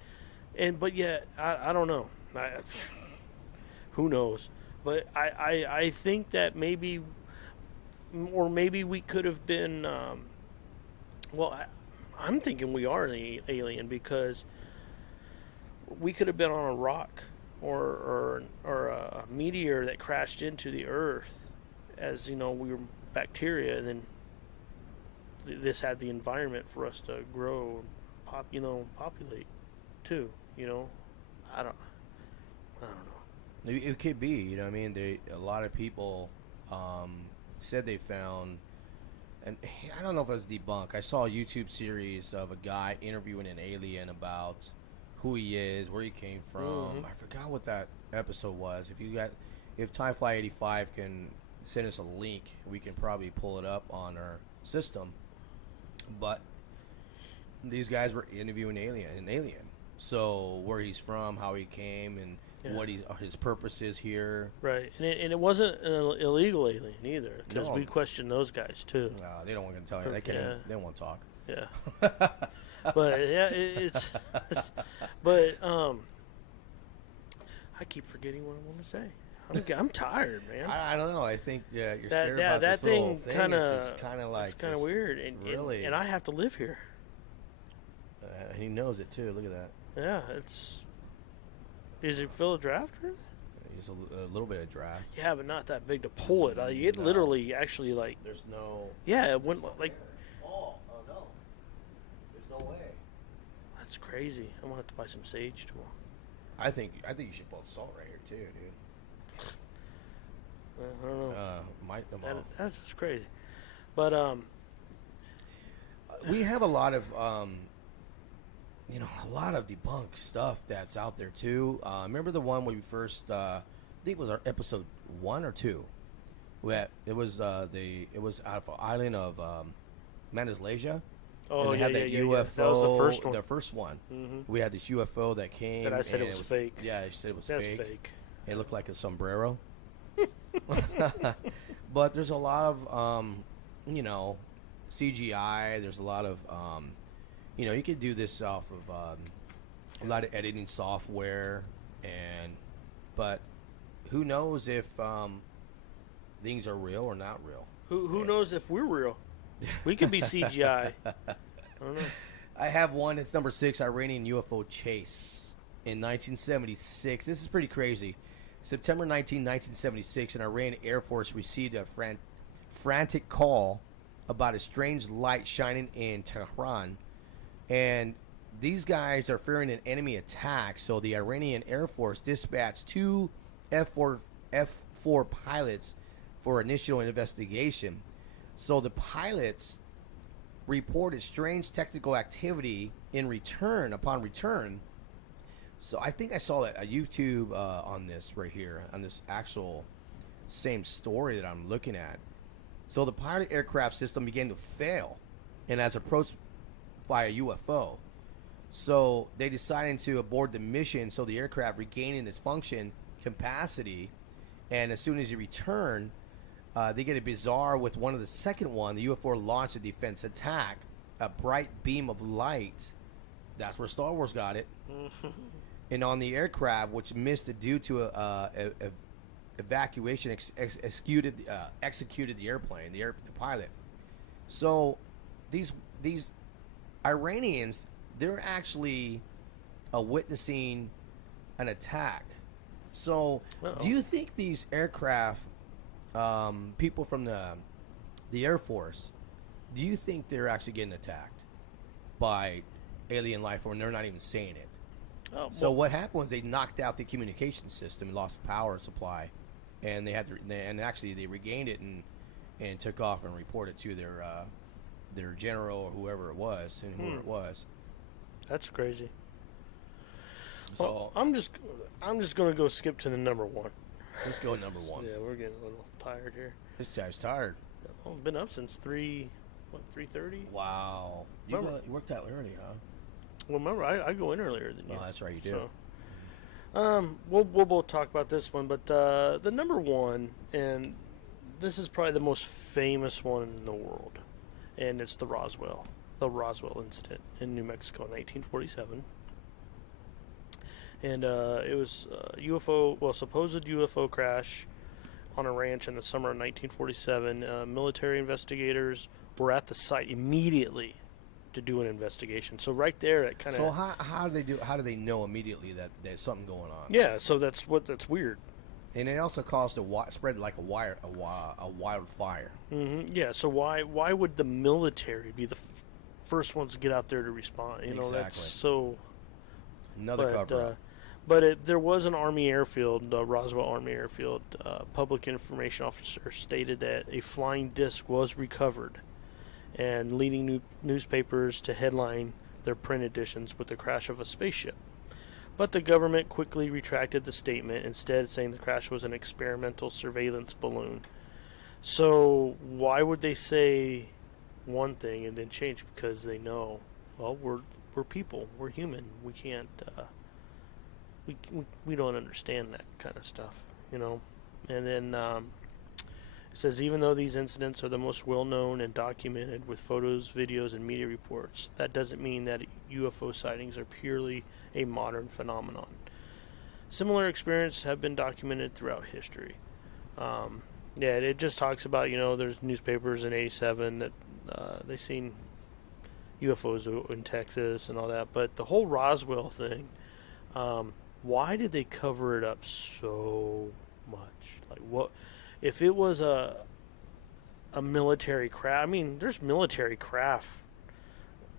but yet I don't know. Who knows? But I think that maybe we could have been. I'm thinking we are an alien because we could have been on a rock or a meteor that crashed into the Earth, as we were bacteria, and then this had the environment for us to grow and populate too. I don't know. It could be. I mean, a lot of people said they found, and I don't know if it was debunked. I saw a YouTube series of a guy interviewing an alien about who he is, where he came from. Mm-hmm. I forgot what that episode was. If Timefly 85 can send us a link, we can probably pull it up on our system. But these guys were interviewing an alien. So where he's from, how he came, and what his purpose is here. Right, and it wasn't an illegal alien either, because we questioned those guys too. They don't want to tell you. They don't want to talk. Yeah. But yeah, but I keep forgetting what I want to say. I'm tired, man. I don't know. I think you're scared about that this little thing. Kind of like it's kind of weird, really. And I have to live here. He knows it too. Look at that. Yeah, Is it full of draft? He's a little bit of draft. Yeah, but not that big to pull it. It literally actually like. There's no. Yeah, it went like. Oh no. There's no way. That's crazy. I'm gonna have to buy some sage tomorrow. I think you should put salt right here too, dude. I don't know. That's just crazy. But we have a lot of debunked stuff that's out there too. Remember the one we first I think it was our episode 1 or 2. It was out of an island of Manaslesia, Oh, and they had that UFO. Yeah. That was the first one. The first one. Mm-hmm. We had this UFO that came. That I said it was fake. Yeah, I said it was That's fake. fake. It looked like a sombrero. But there's a lot of, CGI. There's a lot of, you could do this off of a lot of editing software, but who knows if things are real or not real? Who knows if we're real? We could be CGI. I don't know. I have one. It's number 6, Iranian UFO chase in 1976. This is pretty crazy. September 19, 1976, an Iranian Air Force received a frantic call about a strange light shining in Tehran. And these guys are fearing an enemy attack, so the Iranian Air Force dispatched 2 F-4 pilots for initial investigation. So the pilots reported strange technical activity upon return. So I think I saw that a YouTube on this right here, on this actual same story that I'm looking at. So the pilot aircraft system began to fail and as approached by a UFO. So they decided to abort the mission so the aircraft regaining its function capacity. And as soon as you return, they get a bizarre with one of the second one. The UFO launched a defense attack, a bright beam of light. That's where Star Wars got it. And on the aircraft, which missed it due to evacuation, executed the airplane, the pilot. So these Iranians, they're actually witnessing an attack. So do you think these aircraft, people from the Air Force, do you think they're actually getting attacked by alien life form and they're not even saying it? So what happened was they knocked out the communication system, lost power supply, and they regained it and took off and reported to their general or whoever it was and whoever it was. That's crazy. So I'm just gonna go skip to the number 1. Let's go number 1. Yeah, we're getting a little tired here. This guy's tired. I've been up since 3:30. Wow. You worked out early, huh? Well, remember, I go in earlier than you. Oh, that's right, you do. So, we'll both talk about this one, but the number 1, and this is probably the most famous one in the world, and it's the Roswell incident in New Mexico in 1947. And it was supposed UFO crash on a ranch in the summer of 1947. Military investigators were at the site immediately to do an investigation. So right there, it kind of. So how do they know immediately that there's something going on? Yeah, so that's weird. And it also caused spread like a wildfire. Mm-hmm. Yeah. So why would the military be the first ones to get out there to respond? Exactly. That's so. Another cover. But there was an Army airfield, Roswell Army Airfield. Public information officer stated that a flying disc was recovered, and leading newspapers to headline their print editions with the crash of a spaceship. But the government quickly retracted the statement, instead saying the crash was an experimental surveillance balloon. So why would they say one thing and then change? Because they know, well, we're people, we're human, we can't, we don't understand that kind of stuff, And then it says, even though these incidents are the most well-known and documented with photos, videos, and media reports, that doesn't mean that UFO sightings are purely a modern phenomenon. Similar experiences have been documented throughout history. It just talks about, there's newspapers in 87 that they seen UFOs in Texas and all that. But the whole Roswell thing, why did they cover it up so much? Like, what if it was a military craft? I mean, there's military craft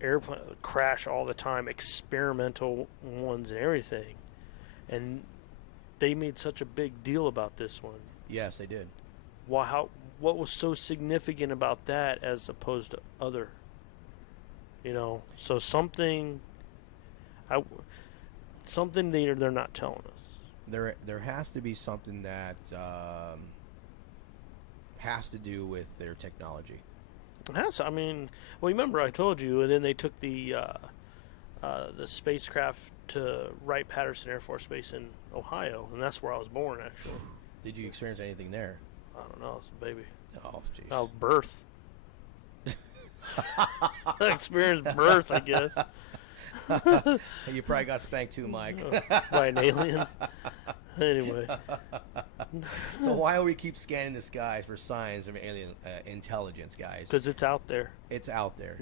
airplane crash all the time, experimental ones and everything, and they made such a big deal about this one. Yes, they did. What was so significant about that as opposed to other? So something they're not telling us. There has to be something that has to do with their technology. That's, I mean, well, remember I told you, and then they took the spacecraft to Wright-Patterson Air Force Base in Ohio, and that's where I was born, actually. Did you experience anything there? I don't know, it's a baby. Oh, jeez. Oh, birth. Experienced birth, I guess. You probably got spanked too, Mike. By an alien. Anyway. So why do we keep scanning the skies for signs of alien intelligence, guys? Because it's out there. It's out there.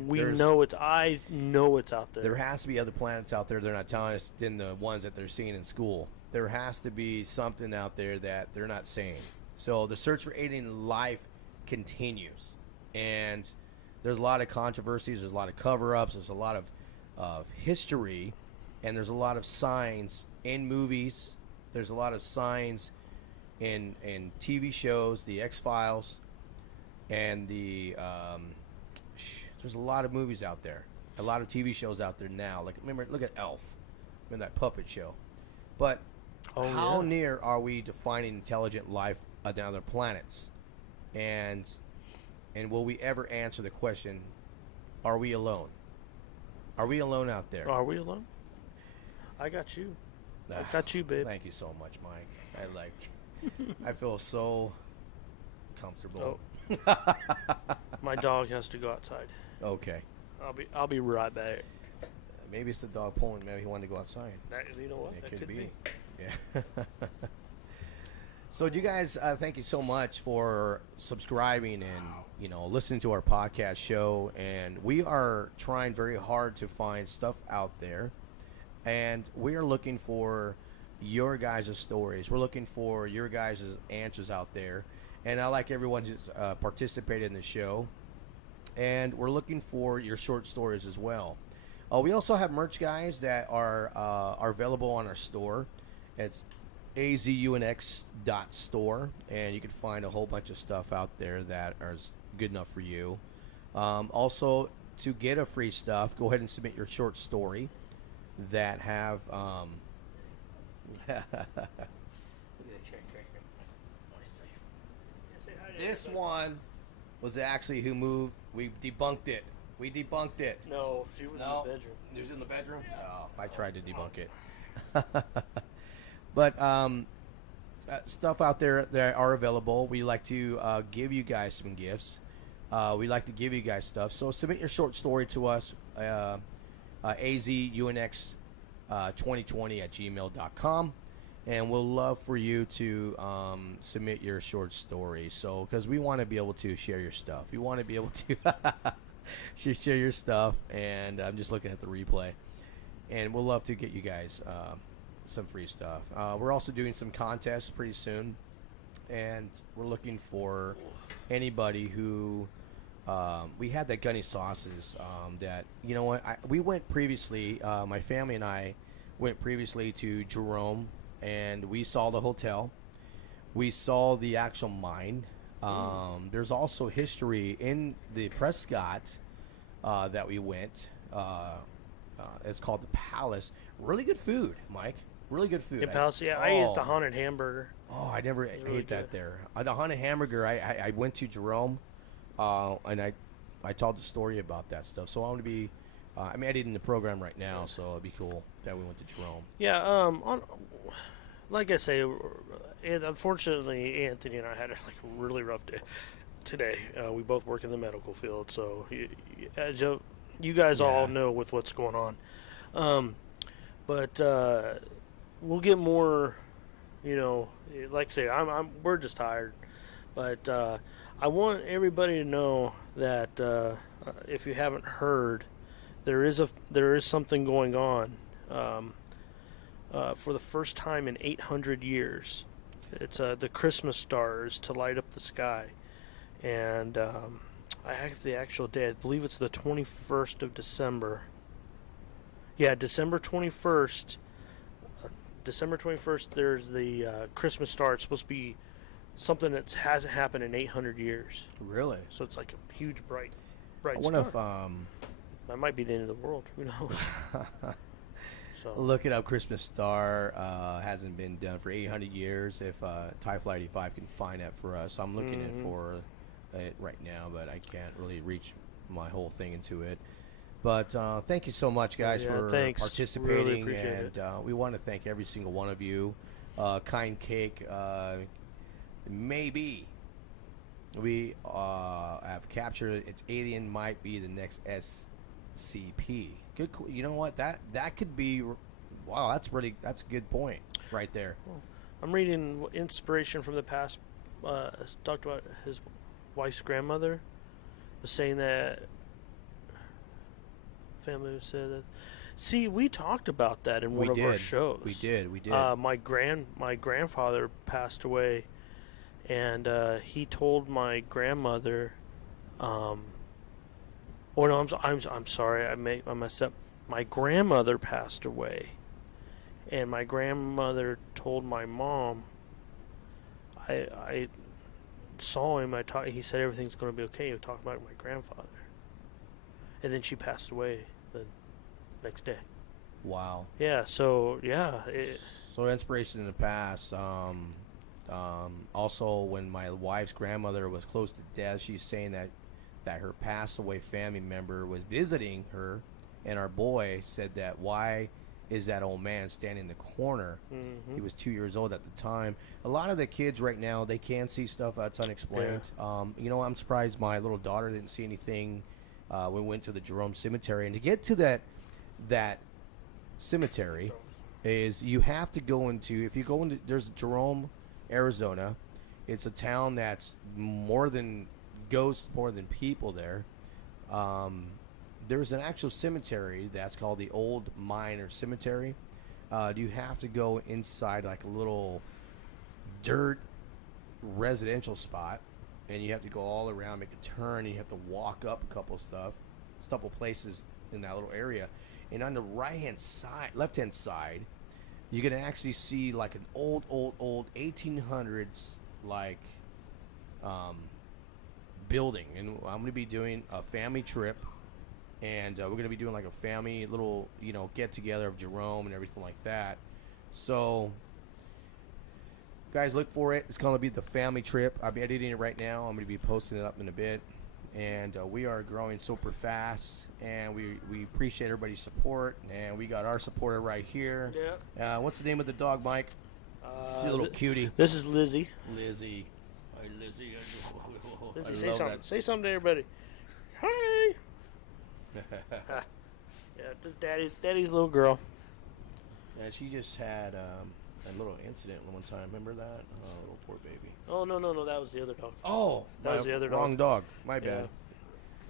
I know it's out there. There has to be other planets out there they're not telling us than the ones that they're seeing in school. There has to be something out there that they're not saying. So the search for alien life continues. And there's a lot of controversies. There's a lot of cover-ups. There's a lot of history. And there's a lot of signs in movies. There's a lot of signs in TV shows, the X-Files, and there's a lot of movies out there, a lot of TV shows out there now. Like, remember, look at Elf, in that puppet show. But how near are we to finding intelligent life on other planets? And will we ever answer the question, are we alone? Are we alone out there? Are we alone? I got you. I got you, babe. Thank you so much, Mike. I feel so comfortable. Oh. My dog has to go outside. Okay. I'll be right back. Maybe it's the dog pulling. Maybe he wanted to go outside. You know what? It could be. Yeah. So, you guys, thank you so much for subscribing and listening to our podcast show. And we are trying very hard to find stuff out there. And we are looking for your guys' stories. We're looking for your guys' answers out there. And I like everyone who's participated in the show. And we're looking for your short stories as well. We also have merch, guys, that are available on our store. It's AZ-Unx.store. And you can find a whole bunch of stuff out there that is good enough for you. Also, to get a free stuff, go ahead and submit your short story that have this one was actually who moved. We debunked it. No, she was in the bedroom. She was in the bedroom? Oh, I tried to debunk it. But stuff out there that are available. We like to give you guys some gifts. We like to give you guys stuff. So submit your short story to us. AZ-Unx 2020@gmail.com, and we'll love for you to submit your short story. So, because we want to be able to share your stuff, we want to be able to share your stuff. And I'm just looking at the replay, and we'll love to get you guys some free stuff. We're also doing some contests pretty soon, and we're looking for anybody who. We had that gunny sauces that, we went previously, my family and I went previously to Jerome, and we saw the hotel. We saw the actual mine. There's also history in the Prescott that we went. It's called the Palace. Really good food, Mike. Really good food. The Palace, yeah. I ate the haunted hamburger. Oh, I never ate that there. The haunted hamburger, I went to Jerome. And I told the story about that stuff. So I want to be, I'm editing the program right now, so it'd be cool that we went to Jerome. Yeah. Like I say, unfortunately, Anthony and I had a really rough day today. We both work in the medical field, so you guys all know with what's going on. But we'll get more. Like I say, we're just tired, but. I want everybody to know that if you haven't heard, there is something going on for the first time in 800 years. It's the Christmas stars to light up the sky, and I have the actual day. I believe it's the 21st of December. Yeah, December 21st. December 21st. There's the Christmas star. It's supposed to be something that hasn't happened in 800 years. Really? So it's like a huge, bright I wonder star. If that might be the end of the world. Who knows? So look it up. Christmas star hasn't been done for 800 years. If TIE Flight 85 can find that for us, I'm looking at for it right now, but I can't really reach my whole thing into it. But thank you so much, guys, for participating. Really appreciate and we want to thank every single one of you. Kind Cake, maybe we have captured its alien might be the next SCP. Good, you know what? That could be. Wow, that's a good point right there. I'm reading inspiration from the past. Talked about his wife's grandmother was saying that family said that. See, we talked about that in one of our shows. We did. My grandfather passed away, and he told my grandmother. Oh no, I'm sorry. I messed up. My grandmother passed away, and my grandmother told my mom. I saw him. He said everything's going to be okay. He was talking about my grandfather, and then she passed away the next day. Wow. Yeah. So yeah. So inspiration in the past. Also, when my wife's grandmother was close to death, she's saying that her passed away family member was visiting her, and our boy said that why is that old man standing in the corner? Mm-hmm. He was 2 years old at the time. A lot of the kids right now, they can see stuff that's unexplained. Yeah. I'm surprised my little daughter didn't see anything. We went to the Jerome Cemetery, and to get to that cemetery is you have to go into, if you go into, there's Jerome, Arizona. It's a town that's more than ghosts, more than people there. There's an actual cemetery that's called the Old Miner Cemetery. You have to go inside like a little dirt residential spot, and you have to go all around, make a turn, and you have to walk up a couple places in that little area. And on the left-hand side, you can actually see like an old 1800s like building. And I'm going to be doing a family trip. And we're going to be doing like a family little, get together of Jerome and everything like that. So, guys, look for it. It's going to be the family trip. I'll be editing it right now. I'm going to be posting it up in a bit. And we are growing super fast. And we appreciate everybody's support. And we got our supporter right here. Yeah. What's the name of the dog, Mike? She's a little cutie. This is Lizzie. Lizzie. Hi, Lizzie. Lizzie, say something to everybody. Hi. Yeah, just daddy's little girl. Yeah, she just had a little incident one time. Remember that? Oh, little poor baby. Oh no, that was the other dog. Oh, that was the other dog. Wrong dog. My bad.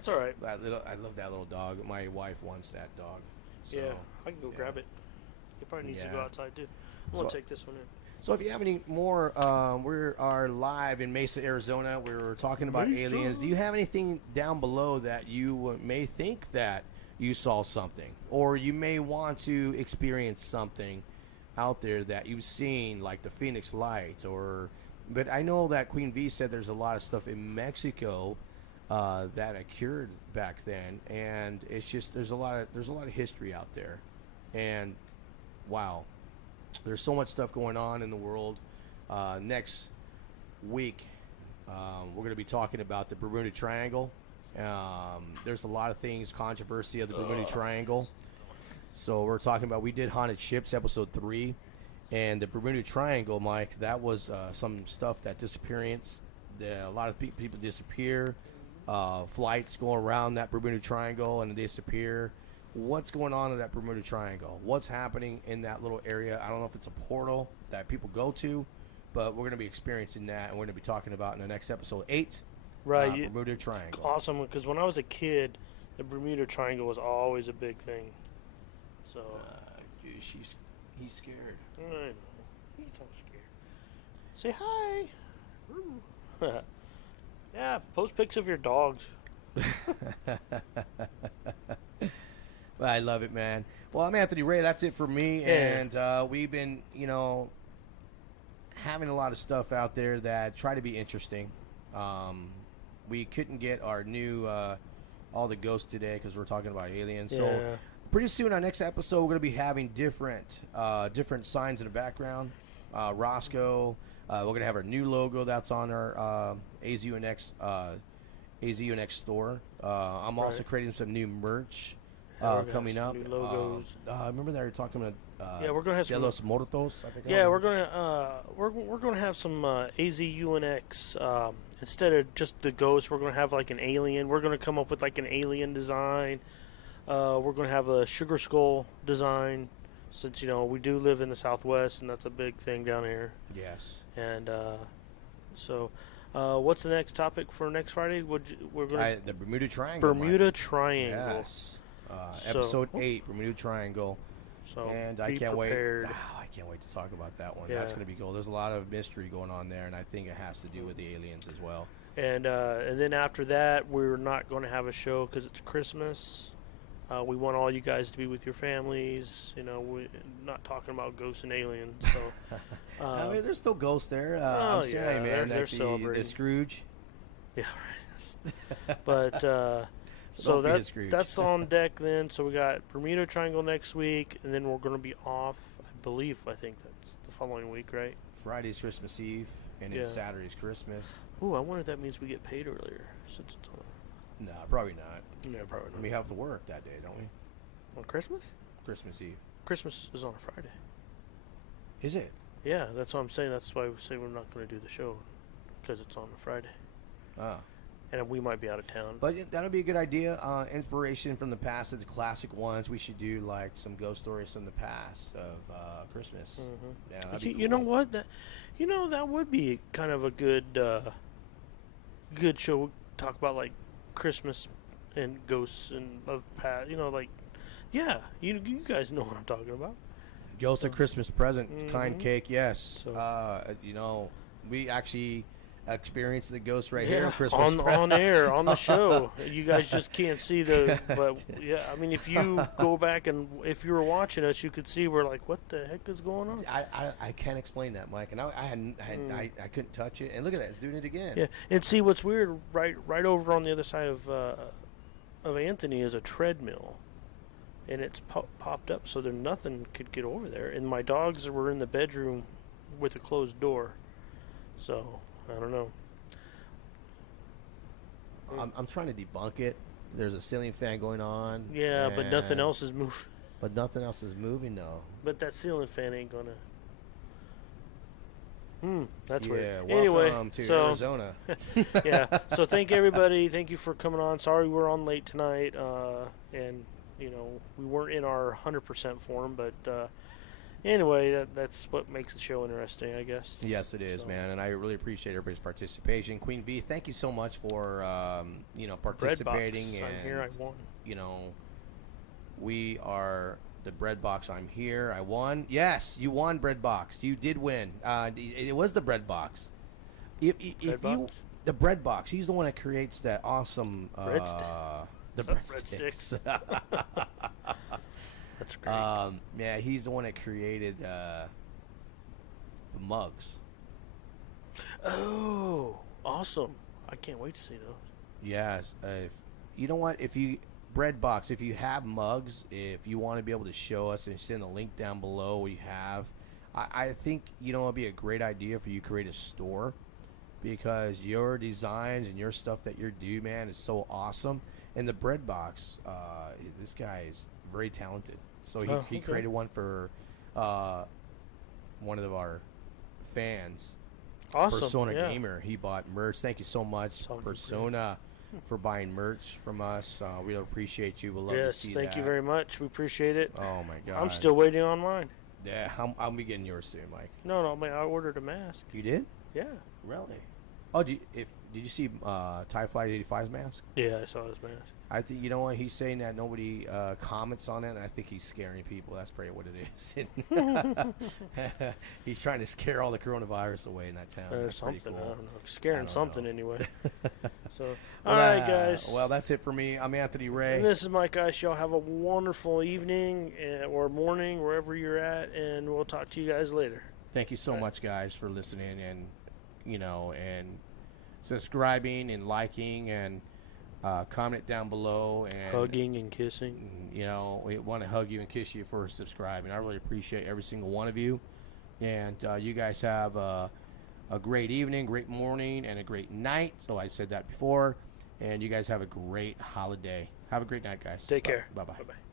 It's all right. I love that little dog. My wife wants that dog. So, yeah, I can go grab it. He probably needs to go outside too. I'm gonna take this one in. So if you have any more, we are live in Mesa, Arizona. We were talking about aliens. Do you have anything down below that you may think that you saw something? Or you may want to experience something out there that you've seen, like the Phoenix Lights? But I know that Queen V said there's a lot of stuff in Mexico that occurred back then. And it's just there's a lot of history out there. And, wow. There's so much stuff going on in the world. Next week, we're going to be talking about the Bermuda Triangle. There's a lot of things, controversy of the Bermuda Triangle. So we're talking about, we did Haunted Ships, episode 3. And the Bermuda Triangle, Mike, that was some stuff that disappearance. A lot of people disappear. Flights go around that Bermuda Triangle and they disappear. What's going on in that Bermuda Triangle? What's happening in that little area? I don't know if it's a portal that people go to, but we're going to be experiencing that, and we're going to be talking about in the next episode 8. Right. Bermuda Triangle. Awesome, because when I was a kid, the Bermuda Triangle was always a big thing. So. Dude, he's scared. I know. He's all scared. Say hi. Yeah, post pics of your dogs. I love it, man. Well, I'm Anthony Ray. That's it for me. Yeah. And we've been, having a lot of stuff out there that try to be interesting. We couldn't get our new, all the ghosts today because we're talking about aliens. Yeah. So pretty soon, our next episode, we're going to be having different signs in the background. Roscoe. We're going to have our new logo that's on our AZ-Unx AZ-Unx store. I'm also creating some new merch coming up. New logos. Remember they were talking about yeah, we're gonna have De some. los Muertos. I think. Yeah, we're gonna have some AZ-Unx. Instead of just the ghost, we're gonna have like an alien. We're gonna come up with like an alien design. We're gonna have a sugar skull design, since we do live in the Southwest, and that's a big thing down here. Yes. And so, what's the next topic for next Friday? We're gonna the Bermuda Triangle. Bermuda Triangle. Yes. Episode 8, Bermuda Triangle. So and I can't prepared. wait. I can't wait to talk about that one. Yeah. That's going to be cool. There's a lot of mystery going on there, and I think it has to do with the aliens as well. And then after that, we're not going to have a show because it's Christmas. We want all you guys to be with your families. We're not talking about ghosts and aliens. So, I mean, there's still ghosts there. Oh, I'm saying, man, they're the celebrating. Scrooge. Yeah, right. But so that's on deck then. So we got Bermuda Triangle next week, and then we're going to be off. I think that's the following week, right? Friday's Christmas Eve, and then Saturday's Christmas. Ooh, I wonder if that means we get paid earlier since it's on. No, probably not. Yeah, probably not. We have to work that day, don't we? On Christmas? Christmas Eve. Christmas is on a Friday. Is it? Yeah, that's what I'm saying. That's why we say we're not going to do the show, because it's on a Friday. Ah. And we might be out of town. But that'll be a good idea. Inspiration from the past of the classic ones. We should do like some ghost stories from the past of Christmas. Mm-hmm. Yeah, that'd be cool. You know what? That would be kind of a good show. Talk about like Christmas and ghosts and of past. Yeah, you guys know what I'm talking about. Ghost of Christmas present, kind cake, yes. So. We actually experienced the ghost right here on Christmas on air on the show. You guys just can't see but yeah, I mean, if you go back and if you were watching us, you could see we're like, what the heck is going on? I can't explain that, Mike, and I couldn't touch it. And look at that, it's doing it again. Yeah, and see what's weird, right over on the other side of Anthony is a treadmill. And it's popped up, so nothing could get over there. And my dogs were in the bedroom with a closed door. So, I don't know. I'm trying to debunk it. There's a ceiling fan going on. Yeah, but nothing else is moving. But nothing else is moving, though. But that ceiling fan ain't going to... that's weird. Welcome anyway, to Arizona. Yeah, so thank everybody. Thank you for coming on. Sorry we're on late tonight. And... we weren't in our 100% form, but anyway, that's what makes the show interesting, I guess. Yes, it is, man, and I really appreciate everybody's participation. Queen V, thank you so much for participating. Bread box. I'm here. I won. We are the Bread Box. I'm here. I won. Yes, you won, Bread Box. You did win. It was the Bread Box. The Bread Box. He's the one that creates that awesome. The breadsticks. That's great. Yeah, he's the one that created the mugs. Oh, awesome! I can't wait to see those. Yes. You know what? If you Bread Box, if you have mugs, if you want to be able to show us and send a link down below, we have. I think it'd be a great idea for you to create a store, because your designs and your stuff that you do, man, is so awesome. And the Bread Box, this guy is very talented. So he created one for one of our fans. Awesome. Persona Gamer. He bought merch. Thank you so much, Persona, for buying merch from us. We appreciate you. We'll love to see that. Yes, thank you very much. We appreciate it. Oh, my God. I'm still waiting on mine. Yeah, I'll be getting yours soon, Mike. No, I ordered a mask. You did? Yeah. Really? Oh, did you see Thai Flight 85's mask? Yeah, I saw his mask. I think, you know what, he's saying that nobody comments on it, and I think he's scaring people. That's probably what it is. He's trying to scare all the coronavirus away in that town. That's something, pretty cool. I don't know. Scaring something anyway. So, all right, guys. Well, that's it for me. I'm Anthony Ray. And this is Mike Ice. Y'all have a wonderful evening or morning, wherever you're at, and we'll talk to you guys later. Thank you so much, guys, for listening and, and subscribing and liking and comment down below and hugging and kissing. We want to hug you and kiss you for subscribing. I really appreciate every single one of you, and you guys have a great evening, great morning, and a great night. So I said that before, And you guys have a great holiday. Have a great night, guys. Take care. Bye-bye. Bye-bye.